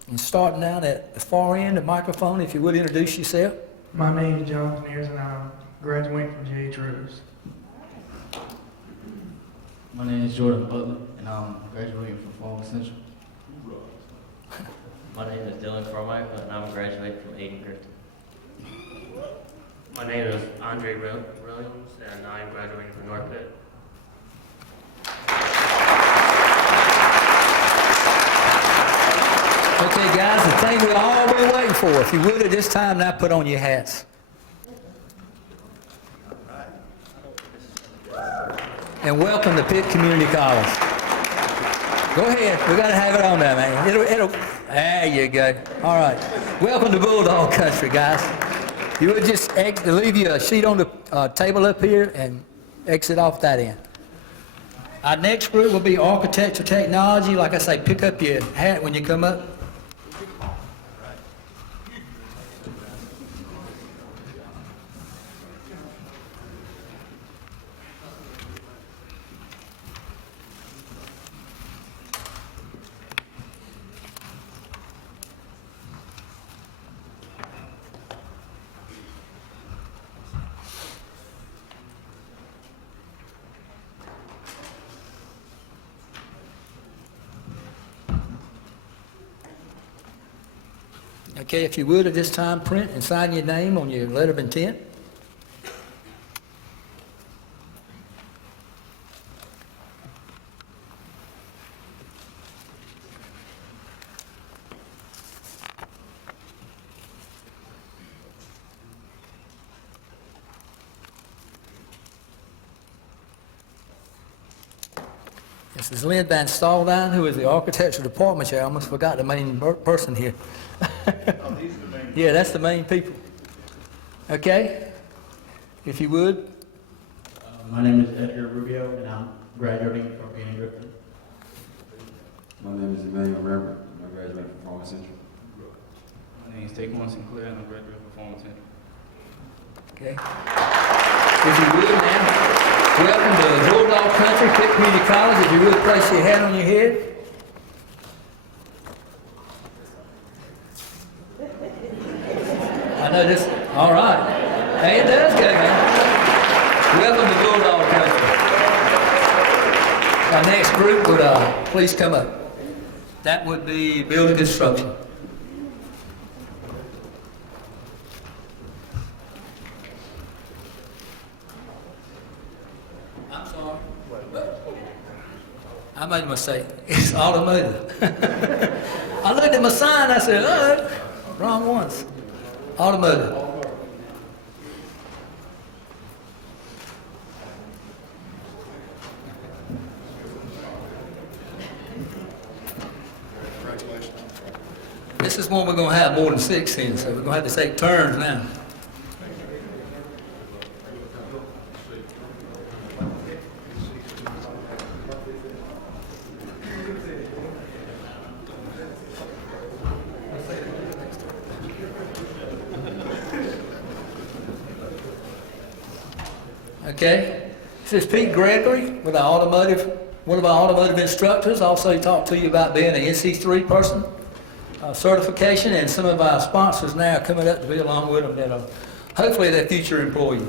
And starting out at the far end, the microphone, if you would introduce yourself. My name is Jonathan Ayers, and I'm graduating from J.H. Rivers. My name is Jordan Butler, and I'm graduating from Falmouth Central. My name is Dylan Carmichael, and I'm graduating from Aiden Griffin. My name is Andre Williams, and I'm graduating from North Pitt. Okay, guys, the thing we've all been waiting for, if you would at this time, now put on your hats. And welcome to Pitt Community College. Go ahead, we got to have it on there, man. There you go. All right. Welcome to Bulldog Country, guys. You would just leave your sheet on the table up here and exit off that end. Our next group will be Architecture Technology. Like I say, pick up your hat when you come up. Okay, if you would at this time, print and sign your name on your letter of intent. This is Lynn Van Staldine, who is the architecture department chair. I almost forgot the main person here. Yeah, that's the main people. Okay? If you would. My name is Edgar Rubio, and I'm graduating from Aiden Griffin. My name is Emmanuel Rembrandt, and I'm graduating from Falmouth Central. My name is Taquan Sinclair, and I'm graduating from Falmouth Central. Okay. If you would now, welcome to Bulldog Country, Pitt Community College. If you would, place your hat on your head. I know this, all right. Hey, it does go, man. Welcome to Bulldog Country. Our next group would please come up. That would be building construction. I'm sorry. I made a mistake. It's automotive. I looked at my sign, I said, oh, wrong ones. Automotive. Congratulations. This is one we're going to have more than 6 in, so we're going to have to take turns now. Okay? This is Pete Gregory with one of our automotive instructors. Also, he talked to you about being an NC3 person, certification, and some of our sponsors now are coming up to be along with them that are hopefully their future employees.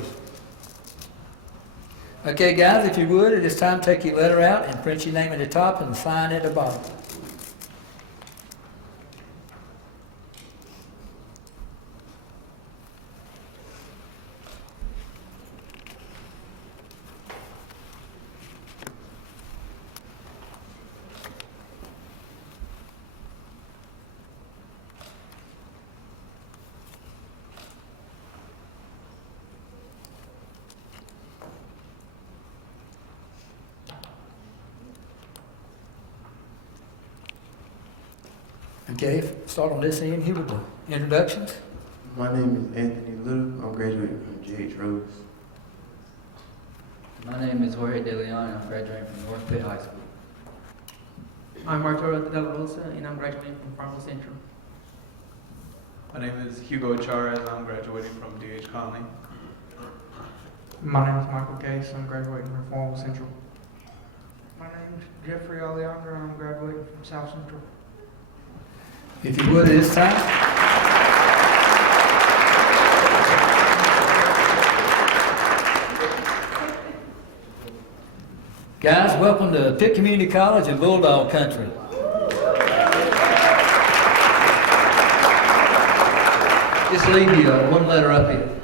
Okay, guys, if you would, at this time, take your letter out and print your name at the top and sign at the bottom. Okay, start on this end here with the introductions. My name is Anthony Little. I'm graduating from J.H. Rose. My name is Jorge De Leon, and I'm graduating from North Pitt High School. I'm Arturo De La Rosa, and I'm graduating from Farmville Central. My name is Hugo Charas. I'm graduating from D.H. Conley. My name is Michael Case. I'm graduating from Farmville Central. My name is Jeffrey Alejandro, and I'm graduating from South Central. If you would, at this time. Guys, welcome to Pitt Community College in Bulldog Country. Just leave you one letter up here.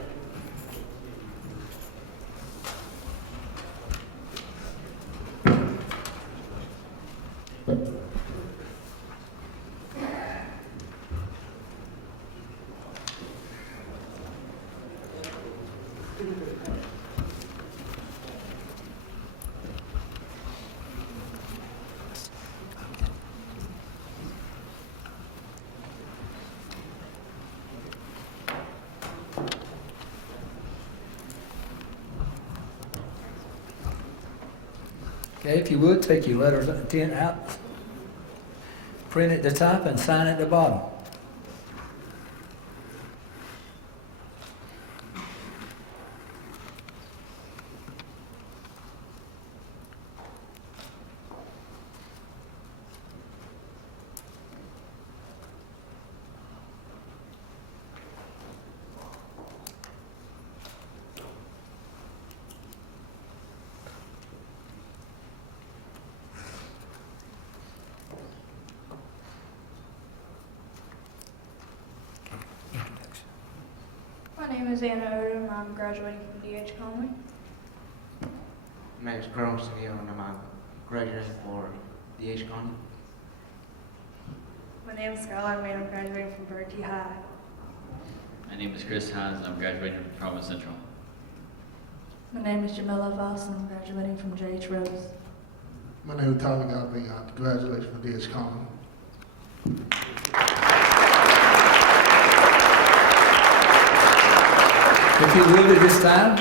Okay, if you would, take your letters of intent out, print at the top and sign at the bottom. My name is Anna Odom. I'm graduating from D.H. Conley. My name is Carlos Seville, and I'm graduating for D.H. Conley. My name is Skylar May. I'm graduating from Bertie High. My name is Chris Hines, and I'm graduating from Providence Central. My name is Jamila Voss, and I'm graduating from J.H. Rose. My name is Tyler Godby. I graduated from D.H. Conley. If you would at this time,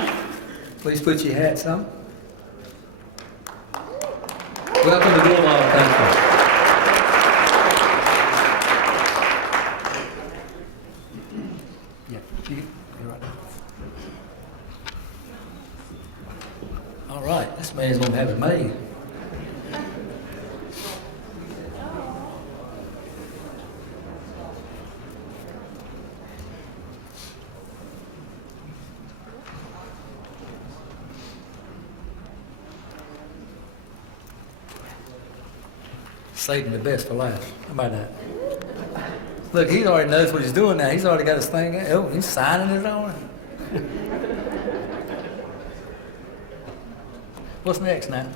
please put your hats on. Welcome to Bulldog Country. Yeah, you're right. All right, this man's gonna have it made. Saving the best for last. How about that? Look, he already knows what he's doing now. He's already got his thing. Oh, he's signing it on. What's next now?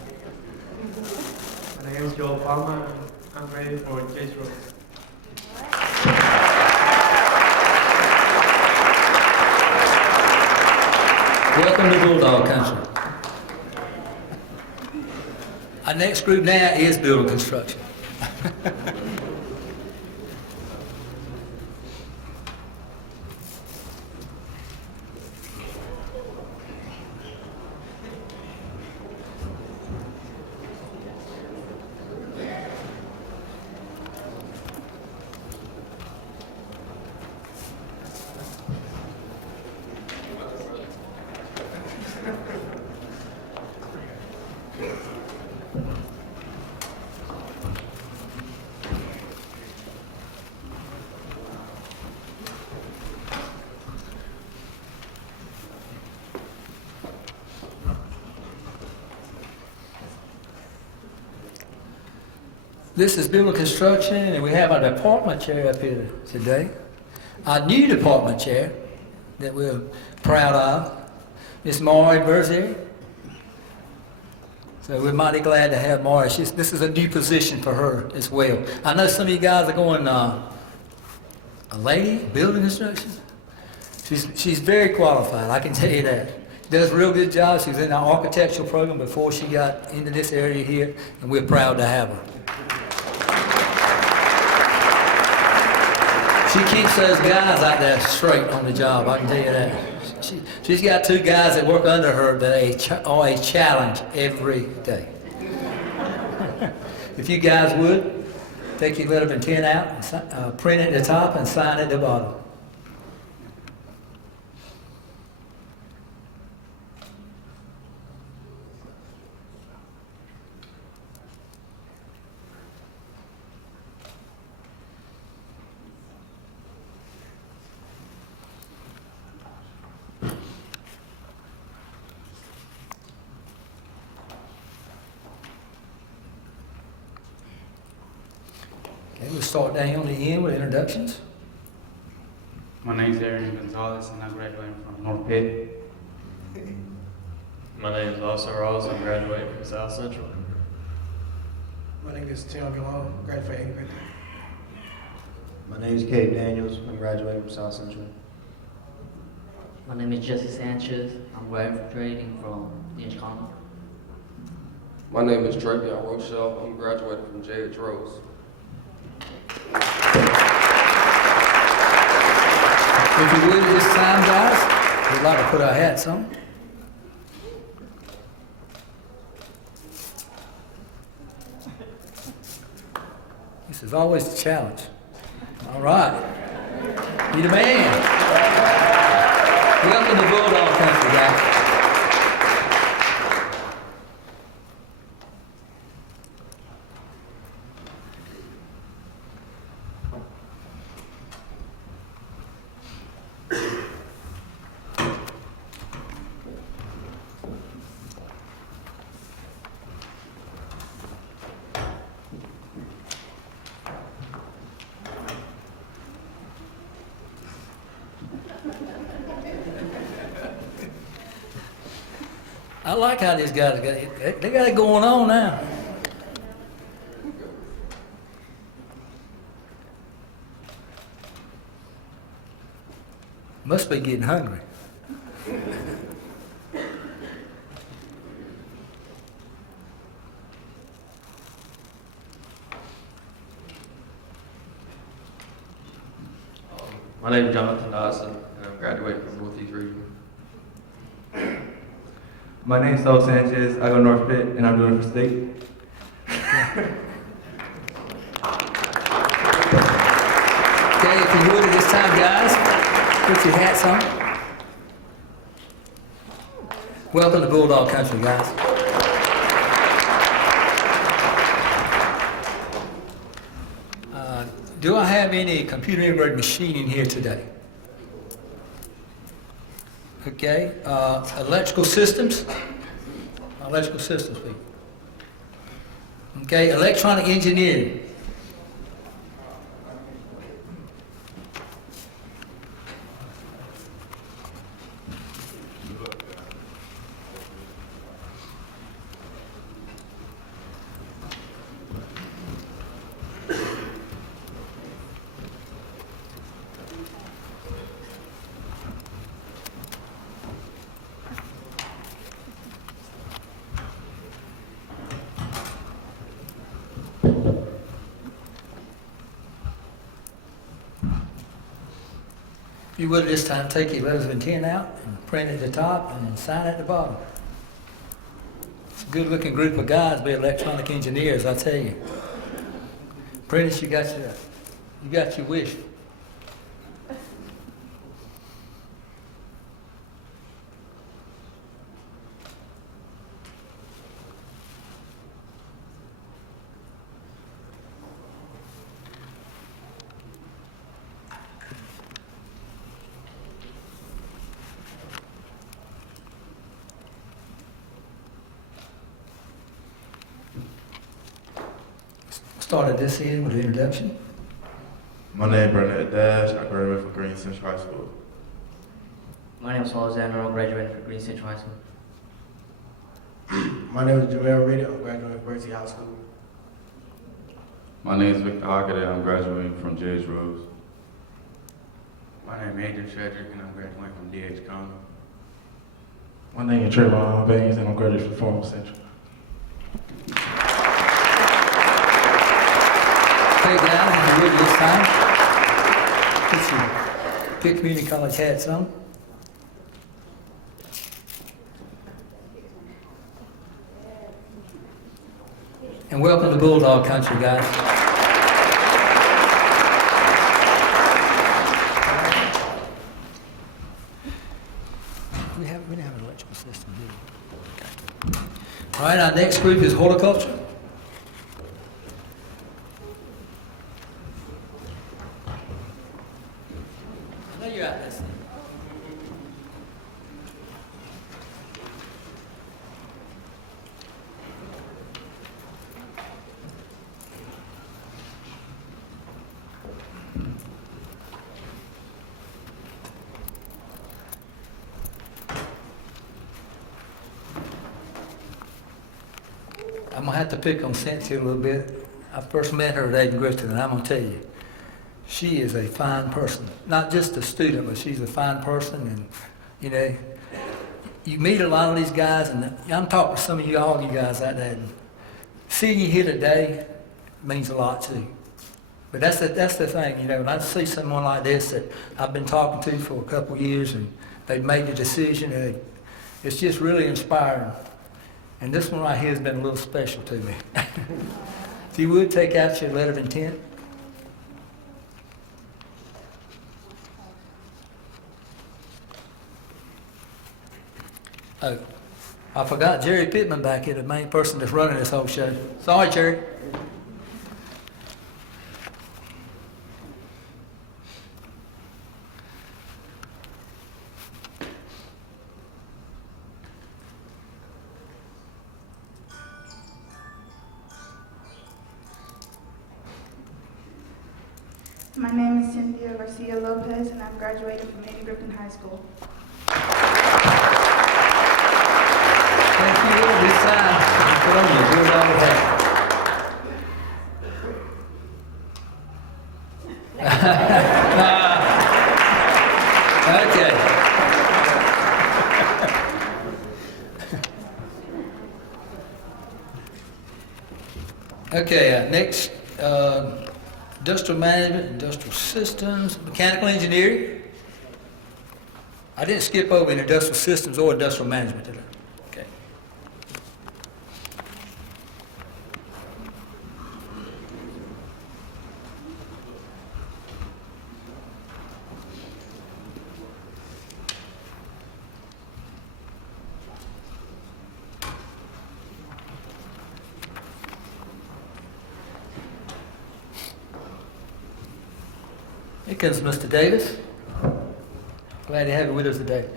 My name is Joel Palmer, and I'm ready for J.H. Rose. Welcome to Bulldog Country. Our next group now is building construction. This is building construction, and we have our department chair up here today. Our new department chair that we're proud of, Miss Maury Berzier. So we're mighty glad to have Maury. This is a new position for her as well. I know some of you guys are going, a lady, building construction. She's very qualified, I can tell you that. Does a real good job. She was in our architectural program before she got into this area here, and we're proud to have her. She keeps those guys out there straight on the job, I can tell you that. She's got 2 guys that work under her that are a challenge every day. If you guys would, take your letter of intent out, and print it at the top and sign it at the bottom. Okay, we'll start down on the end with introductions. My name is Aaron Gonzalez, and I graduated from North Pitt. My name is Austin Ross. I'm graduating from South Central. My name is Tim Galone, graduating from My name is Cade Daniels. I'm graduating from South Central. My name is Jesse Sanchez. I'm graduating from Inch Common. My name is Dravion Rochelle. I'm graduating from J.H. Rose. If you would at this time, guys, we'd like to put our hats on. This is always the challenge. All right. You the man. Welcome to Bulldog Country, guys. I like how these guys got it. They got it going on now. Must be getting hungry. My name is Jonathan Dawson, and I'm graduating from Northeast Region. My name is Saul Sanchez. I go to North Pitt, and I'm doing it for state. Okay, if you would at this time, guys, put your hats on. Welcome to Bulldog Country, guys. Do I have any computer integrated machining here today? Okay, electrical systems? Electrical systems, people. Okay, electronic engineering. If you would at this time, take your letters of intent out and print at the top and sign at the bottom. It's a good looking group of guys, be electronic engineers, I tell you. Prentice, you got your wish. started this in with the introduction. My name is Bernard Dash. I graduated from Green Central High School. My name is Alexander. I'm graduating from Green Central High School. My name is Jamel Reed. I'm graduating from Bercy High School. My name is Victor Hockett. I'm graduating from J.H. Rose. My name is Andrew Shedrick, and I'm graduating from D.H. Congo. My name is Trayvon Baines, and I'm graduating from Farmville Central. Okay, guys, if you would this time, put your Pitt Community College hats on. And welcome to Bulldog Country, guys. We didn't have an electrical system, did we? All right, our next group is horticulture. I know you're out there. I'm gonna have to pick on Cynthia a little bit. I first met her at Aiden Griffin, and I'm gonna tell you, she is a fine person. Not just a student, but she's a fine person, and you know, you meet a lot of these guys, and I'm talking to some of you, all you guys out there, and seeing you here today means a lot too. But that's the thing, you know, when I see someone like this that I've been talking to for a couple of years, and they've made the decision, and it's just really inspiring. And this one right here has been a little special to me. If you would take out your letter of intent. Oh, I forgot Jerry Pittman back here, the main person that's running this whole show. Sorry, Jerry. My name is Cynthia Garcia Lopez, and I'm graduating from Aiden Griffin High School. Thank you. This time, put on your Bulldog hat. Okay. Okay. Next. Industrial management, industrial systems, mechanical engineering. I didn't skip over in industrial systems or industrial management, did I? Okay. Here comes Mr. Davis. Glad to have you with us today.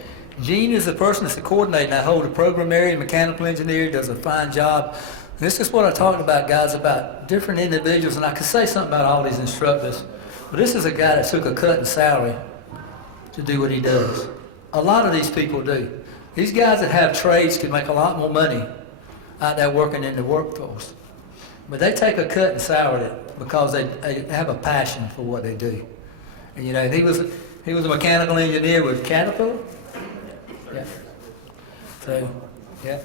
Gene is the person that's the coordinator. I hold a program area in mechanical engineering, does a fine job. And this is what I talked about, guys, about different individuals. And I could say something about all these instructors, but this is a guy that took a cut in salary to do what he does. A lot of these people do. These guys that have trades can make a lot more money out there working in the workforce. But they take a cut in salary because they have a passion for what they do. And you know, he was a mechanical engineer with Caterpillar. Yeah. So, yeah.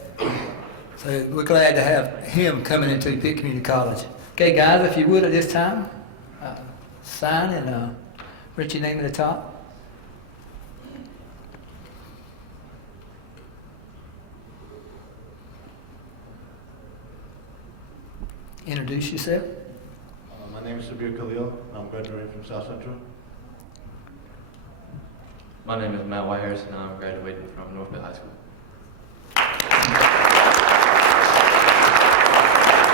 So we're glad to have him coming into Pitt Community College. Okay, guys, if you would at this time, sign and write your name at the top. Introduce yourself. My name is Sabir Khalil. I'm graduating from South Central. My name is Matt Whitehurst, and I'm graduating from North Pitt High School.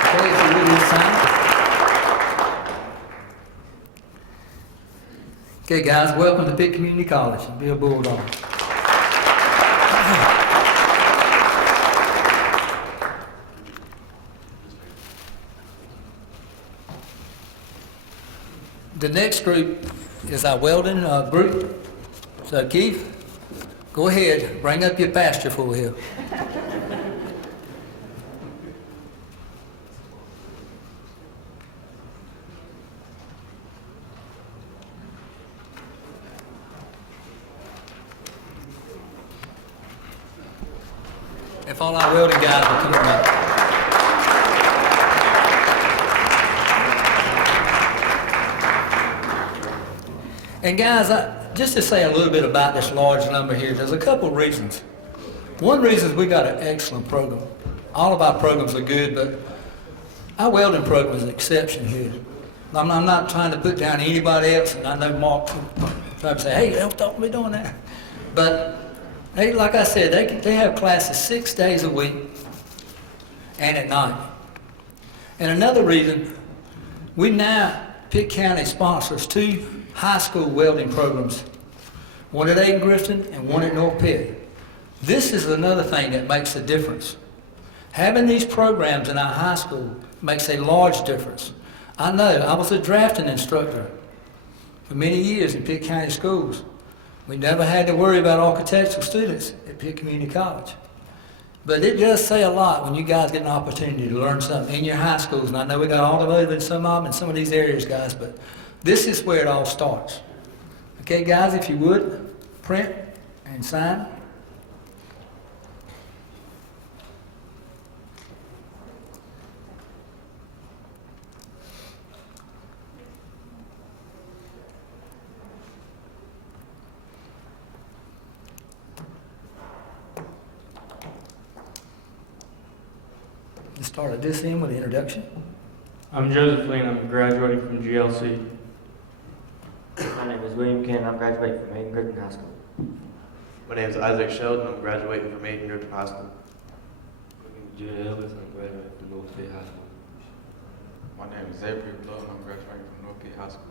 Okay, if you would this time. Okay, guys, welcome to Pitt Community College. Be a Bulldog. The next group is our welding group. So Keith, go ahead, bring up your pasture for here. If all our welding guys will come up. And guys, just to say a little bit about this large number here, there's a couple of reasons. One reason is we got an excellent program. All of our programs are good, but our welding program is an exception here. I'm not trying to put down anybody else, and I know Mark tried to say, hey, don't be doing that. But they, like I said, they have classes 6 days a week and at night. And another reason, we now, Pitt County sponsors 2 high school welding programs, one at Aiken Grifton and one at North Pitt. This is another thing that makes a difference. Having these programs in our high school makes a large difference. I know, I was a drafting instructor for many years in Pitt County schools. We never had to worry about architectural students at Pitt Community College. But it does say a lot when you guys get an opportunity to learn something in your high schools. And I know we got automotive in some of them in some of these areas, guys, but this is where it all starts. Okay, guys, if you would, print and sign. Let's start at this end with the introduction. I'm Joseph Lean. I'm graduating from GLC. My name is William Ken. I'm graduating from Aiken Grifton High School. My name is Isaac Sheldon. I'm graduating from Aiken Grifton High School. My name is Judah Ellis. I'm graduating from North Pitt High School. My name is Avery Blow, and I'm graduating from North Pitt High School.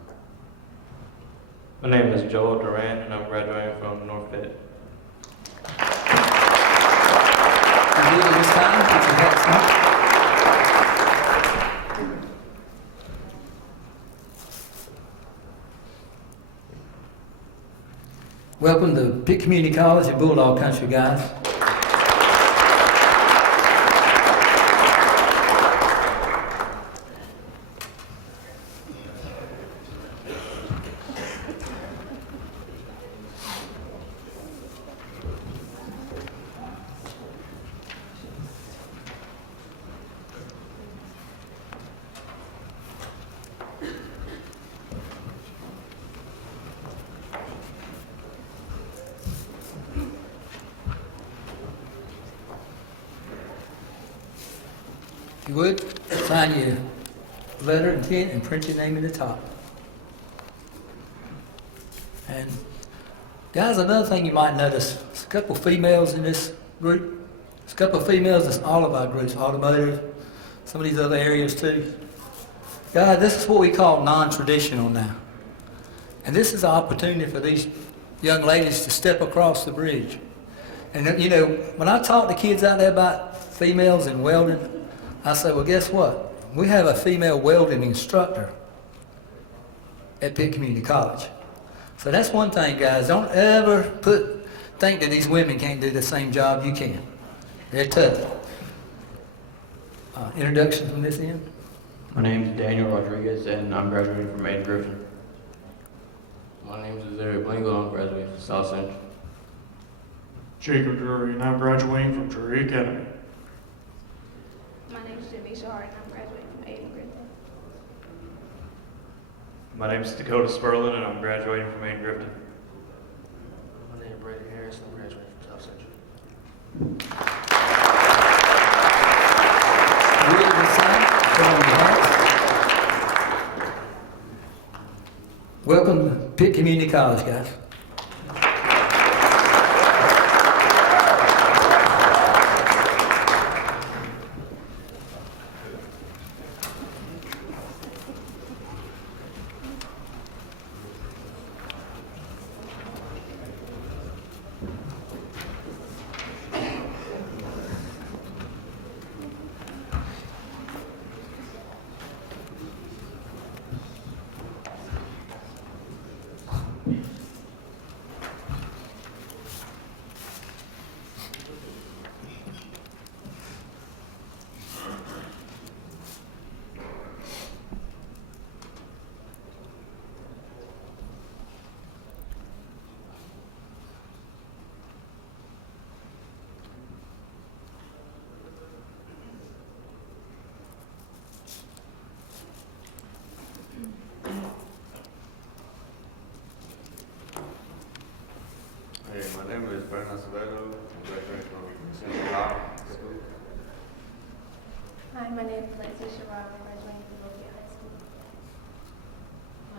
My name is Joel Duran, and I'm graduating from North Pitt. This time, put your hats on. Welcome to Pitt Community College at Bulldog Country, guys. If you would, sign your letter and pen and print your name at the top. And guys, another thing you might notice, there's a couple females in this group. There's a couple of females in all of our groups, automotive, some of these other areas too. Guys, this is what we call non-traditional now. And this is an opportunity for these young ladies to step across the bridge. And you know, when I talk to kids out there about females and welding, I say, well, guess what? We have a female welding instructor at Pitt Community College. So that's one thing, guys. Don't ever think that these women can't do the same job you can. They're tough. Introduction from this end. My name is Daniel Rodriguez, and I'm graduating from Aiken Grifton. My name is Eric Blingo. I'm graduating from South Central. Jacob Drury, and I'm graduating from Drury Academy. My name is Janisha Hart, and I'm graduating from Aiken Grifton. My name is Dakota Sperlin, and I'm graduating from Aiken Grifton. My name is Brady Harris, and I'm graduating from South Central. Welcome to Pitt Community College, guys.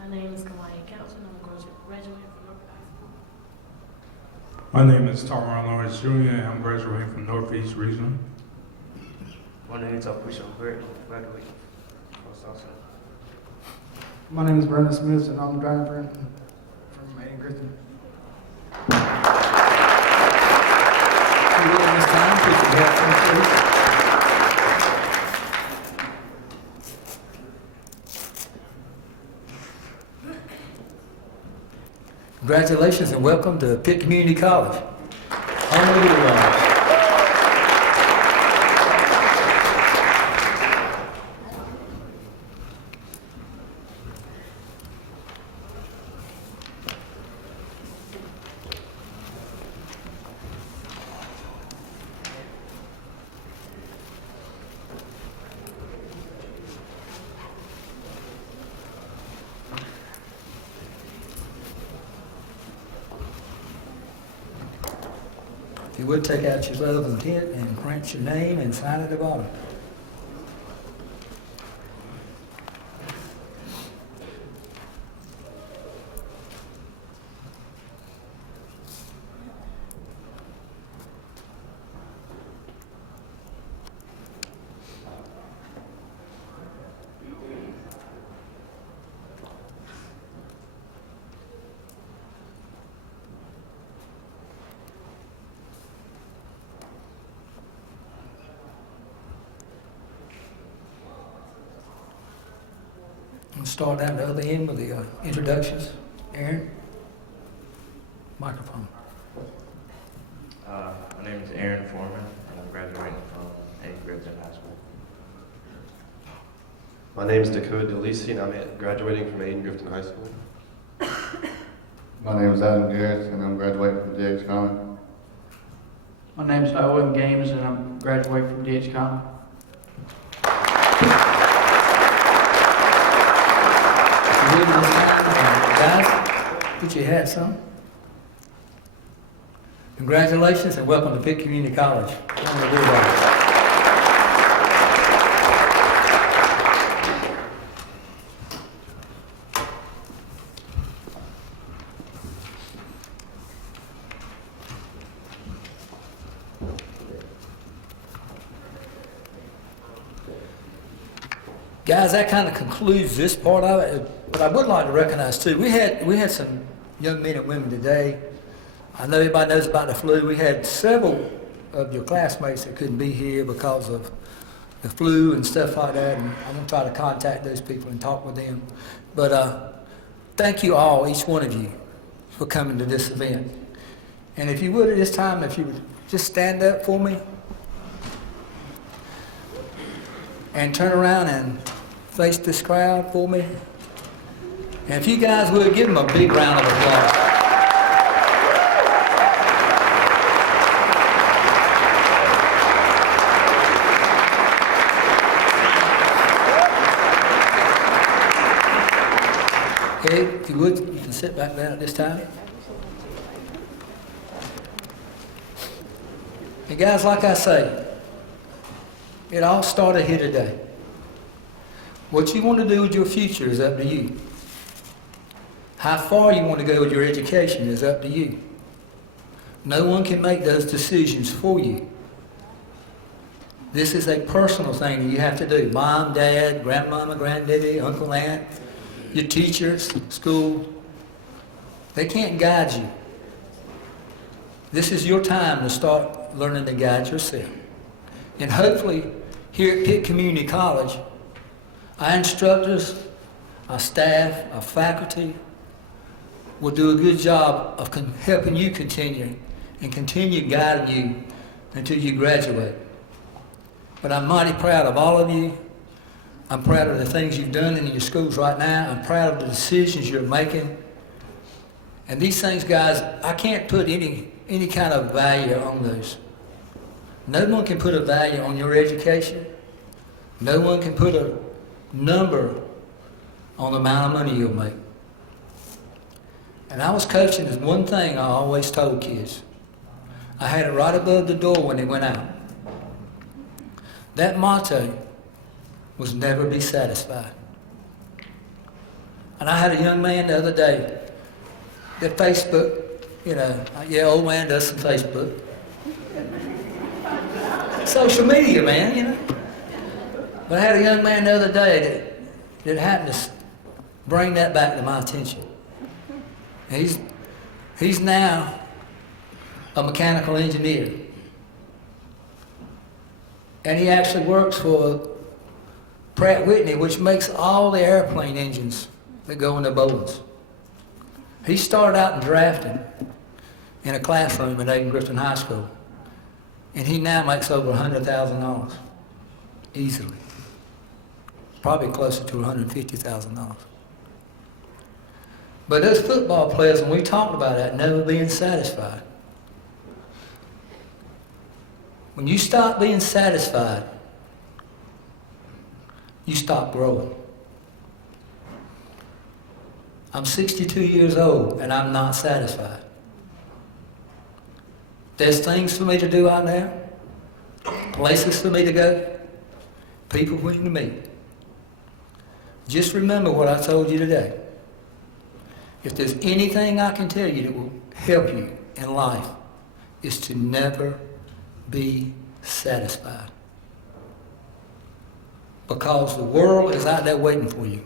My name is Kamaya Council, and I'm graduating from North High School. My name is Tarmar Lawrence Jr., and I'm graduating from Northeast Regional. My name is Alpucho Britt, and I'm graduating from South Central. My name is Brandon Smith, and I'm graduating from Aiden Griffin. If you will, this time, put your hands up, please. Congratulations and welcome to Pitt Community College. Home of the Bulldogs. If you would, take out your letter of intent and print your name and sign at the bottom. We'll start down the other end with the introductions. Aaron, microphone. My name is Aaron Foreman, and I'm graduating from Aiden Griffin High School. My name is Dakota DeLisi, and I'm graduating from Aiden Griffin High School. My name is Adam Garrett, and I'm graduating from DH Common. My name is Owen Games, and I'm graduating from DH Common. Guys, put your hats on. Congratulations and welcome to Pitt Community College. Home of the Bulldogs. Guys, that kind of concludes this part of it, but I would like to recognize too, we had some young men and women today. I know everybody knows about the flu. We had several of your classmates that couldn't be here because of the flu and stuff like that, and I'm going to try to contact those people and talk with them. But thank you all, each one of you, for coming to this event. And if you would at this time, if you would just stand up for me and turn around and face this crowd for me. And if you guys would, give them a big round of applause. Okay, if you would, you can sit back down at this time. And guys, like I say, it all started here today. What you want to do with your future is up to you. How far you want to go with your education is up to you. No one can make those decisions for you. This is a personal thing that you have to do. Mom, dad, grandmama, granddaddy, uncle, aunt, your teachers, school. They can't guide you. This is your time to start learning to guide yourself. And hopefully, here at Pitt Community College, our instructors, our staff, our faculty will do a good job of helping you continue guiding you until you graduate. But I'm mighty proud of all of you. I'm proud of the things you've done in your schools right now. I'm proud of the decisions you're making. And these things, guys, I can't put any kind of value on those. No one can put a value on your education. No one can put a number on the amount of money you'll make. And I was coaching, there's one thing I always told kids. I had it right above the door when they went out. That motto was never be satisfied. And I had a young man the other day that Facebook, yeah, old man does some Facebook. Social media, man, But I had a young man the other day that happened to bring that back to my attention. He's now a mechanical engineer. And he actually works for Pratt Whitney, which makes all the airplane engines that go in the Boeings. He started out in drafting in a classroom at Aiden Griffin High School. And he now makes over $100,000 easily. Probably closer to $150,000. But those football players, when we talked about that, never being satisfied. When you stop being satisfied, you stop growing. I'm 62 years old and I'm not satisfied. There's things for me to do out there, places for me to go, people for me to meet. Just remember what I told you today. If there's anything I can tell you that will help you in life, is to never be satisfied. Because the world is out there waiting for you.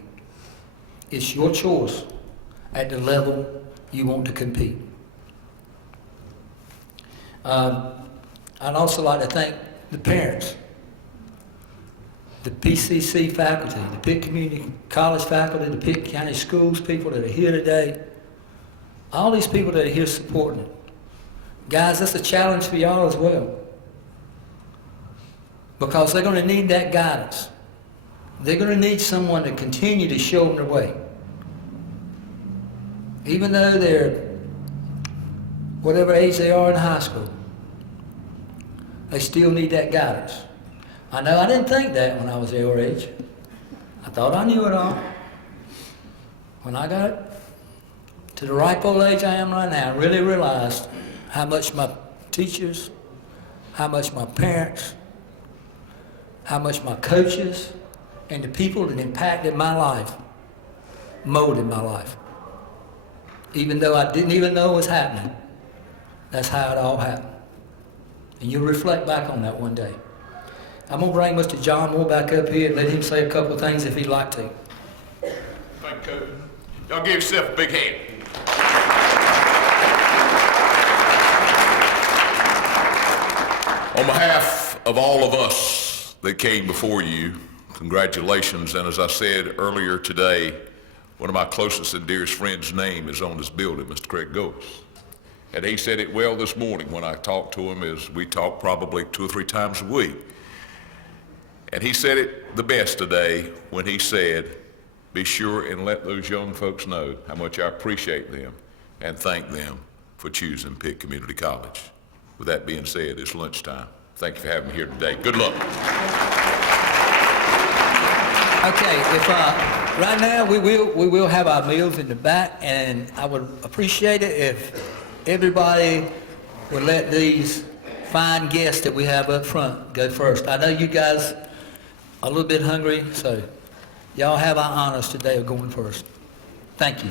It's your choice at the level you want to compete. I'd also like to thank the parents, the PCC faculty, the Pitt Community College faculty, the Pitt County Schools people that are here today, all these people that are here supporting it. Guys, that's a challenge for y'all as well. Because they're going to need that guidance. They're going to need someone to continue to show them the way. Even though they're whatever age they are in high school, they still need that guidance. I know I didn't think that when I was your age. I thought I knew it all. When I got to the ripe old age I am right now, I really realized how much my teachers, how much my parents, how much my coaches, and the people that impacted my life, molded my life. Even though I didn't even know it was happening, that's how it all happened. And you'll reflect back on that one day. I'm going to bring Mr. John Moore back up here and let him say a couple of things if he'd like to. Thank you, Coach. Y'all give yourself a big hand. On behalf of all of us that came before you, congratulations. And as I said earlier today, one of my closest and dearest friends' name is on this building, Mr. Craig Goes. And he said it well this morning when I talked to him, as we talk probably 2 or 3 times a week. And he said it the best today when he said, be sure and let those young folks know how much I appreciate them and thank them for choosing Pitt Community College. With that being said, it's lunchtime. Thank you for having me here today. Good luck. Okay, right now we will have our meals in the back, and I would appreciate it if everybody would let these fine guests that we have up front go first. I know you guys are a little bit hungry, so y'all have our honors today of going first. Thank you.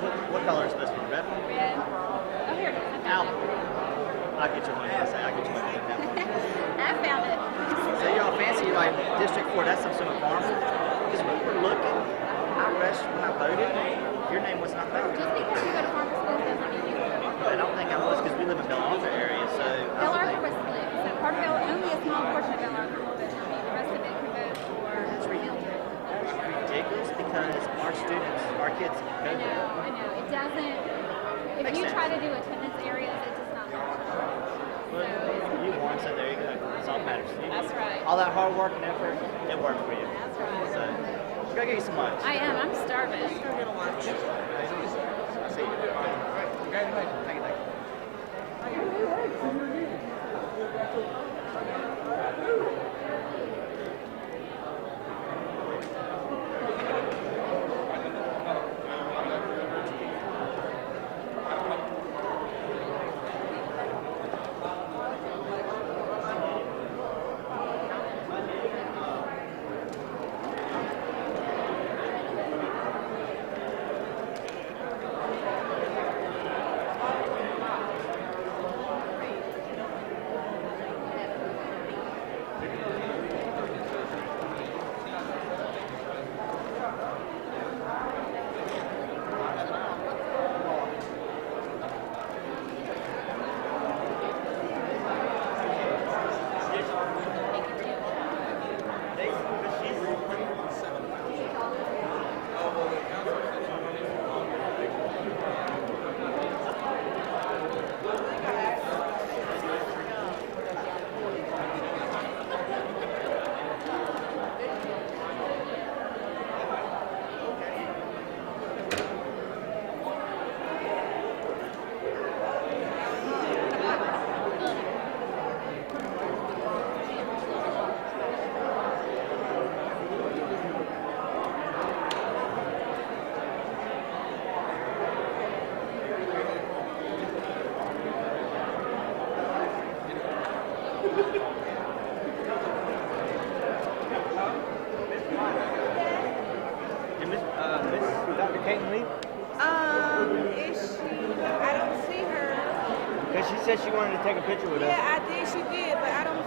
What color is supposed to be red? Red. Oh, here it is. I found it. I'll get your money. I'll get your money. I found it. So y'all fancy like District 4, that's some sort of farm? Because we were looking, I rushed when I voted, your name was not voted. Just because you go to farm school doesn't mean you go. But I don't think I was because we live in Bell Arthur area, so Bell Arthur was split. So part of only a small portion of Bell Arthur will vote for me. The rest of it can vote for Mildred. That's ridiculous because our students, our kids go I there. know. It doesn't, if Makes you sense. try to do attendance areas, it does not work. But you won, so there you go. That's all that matters. That's right. All that hard work and effort, it worked for you. That's right. So, go get you some lunch. I am. I'm starving. See you. Congratulations. Thank you. Dr. Caitlin Lee? Is she? I don't see her. Because she said she wanted to take a picture with us. Yeah, I did. She did, but I don't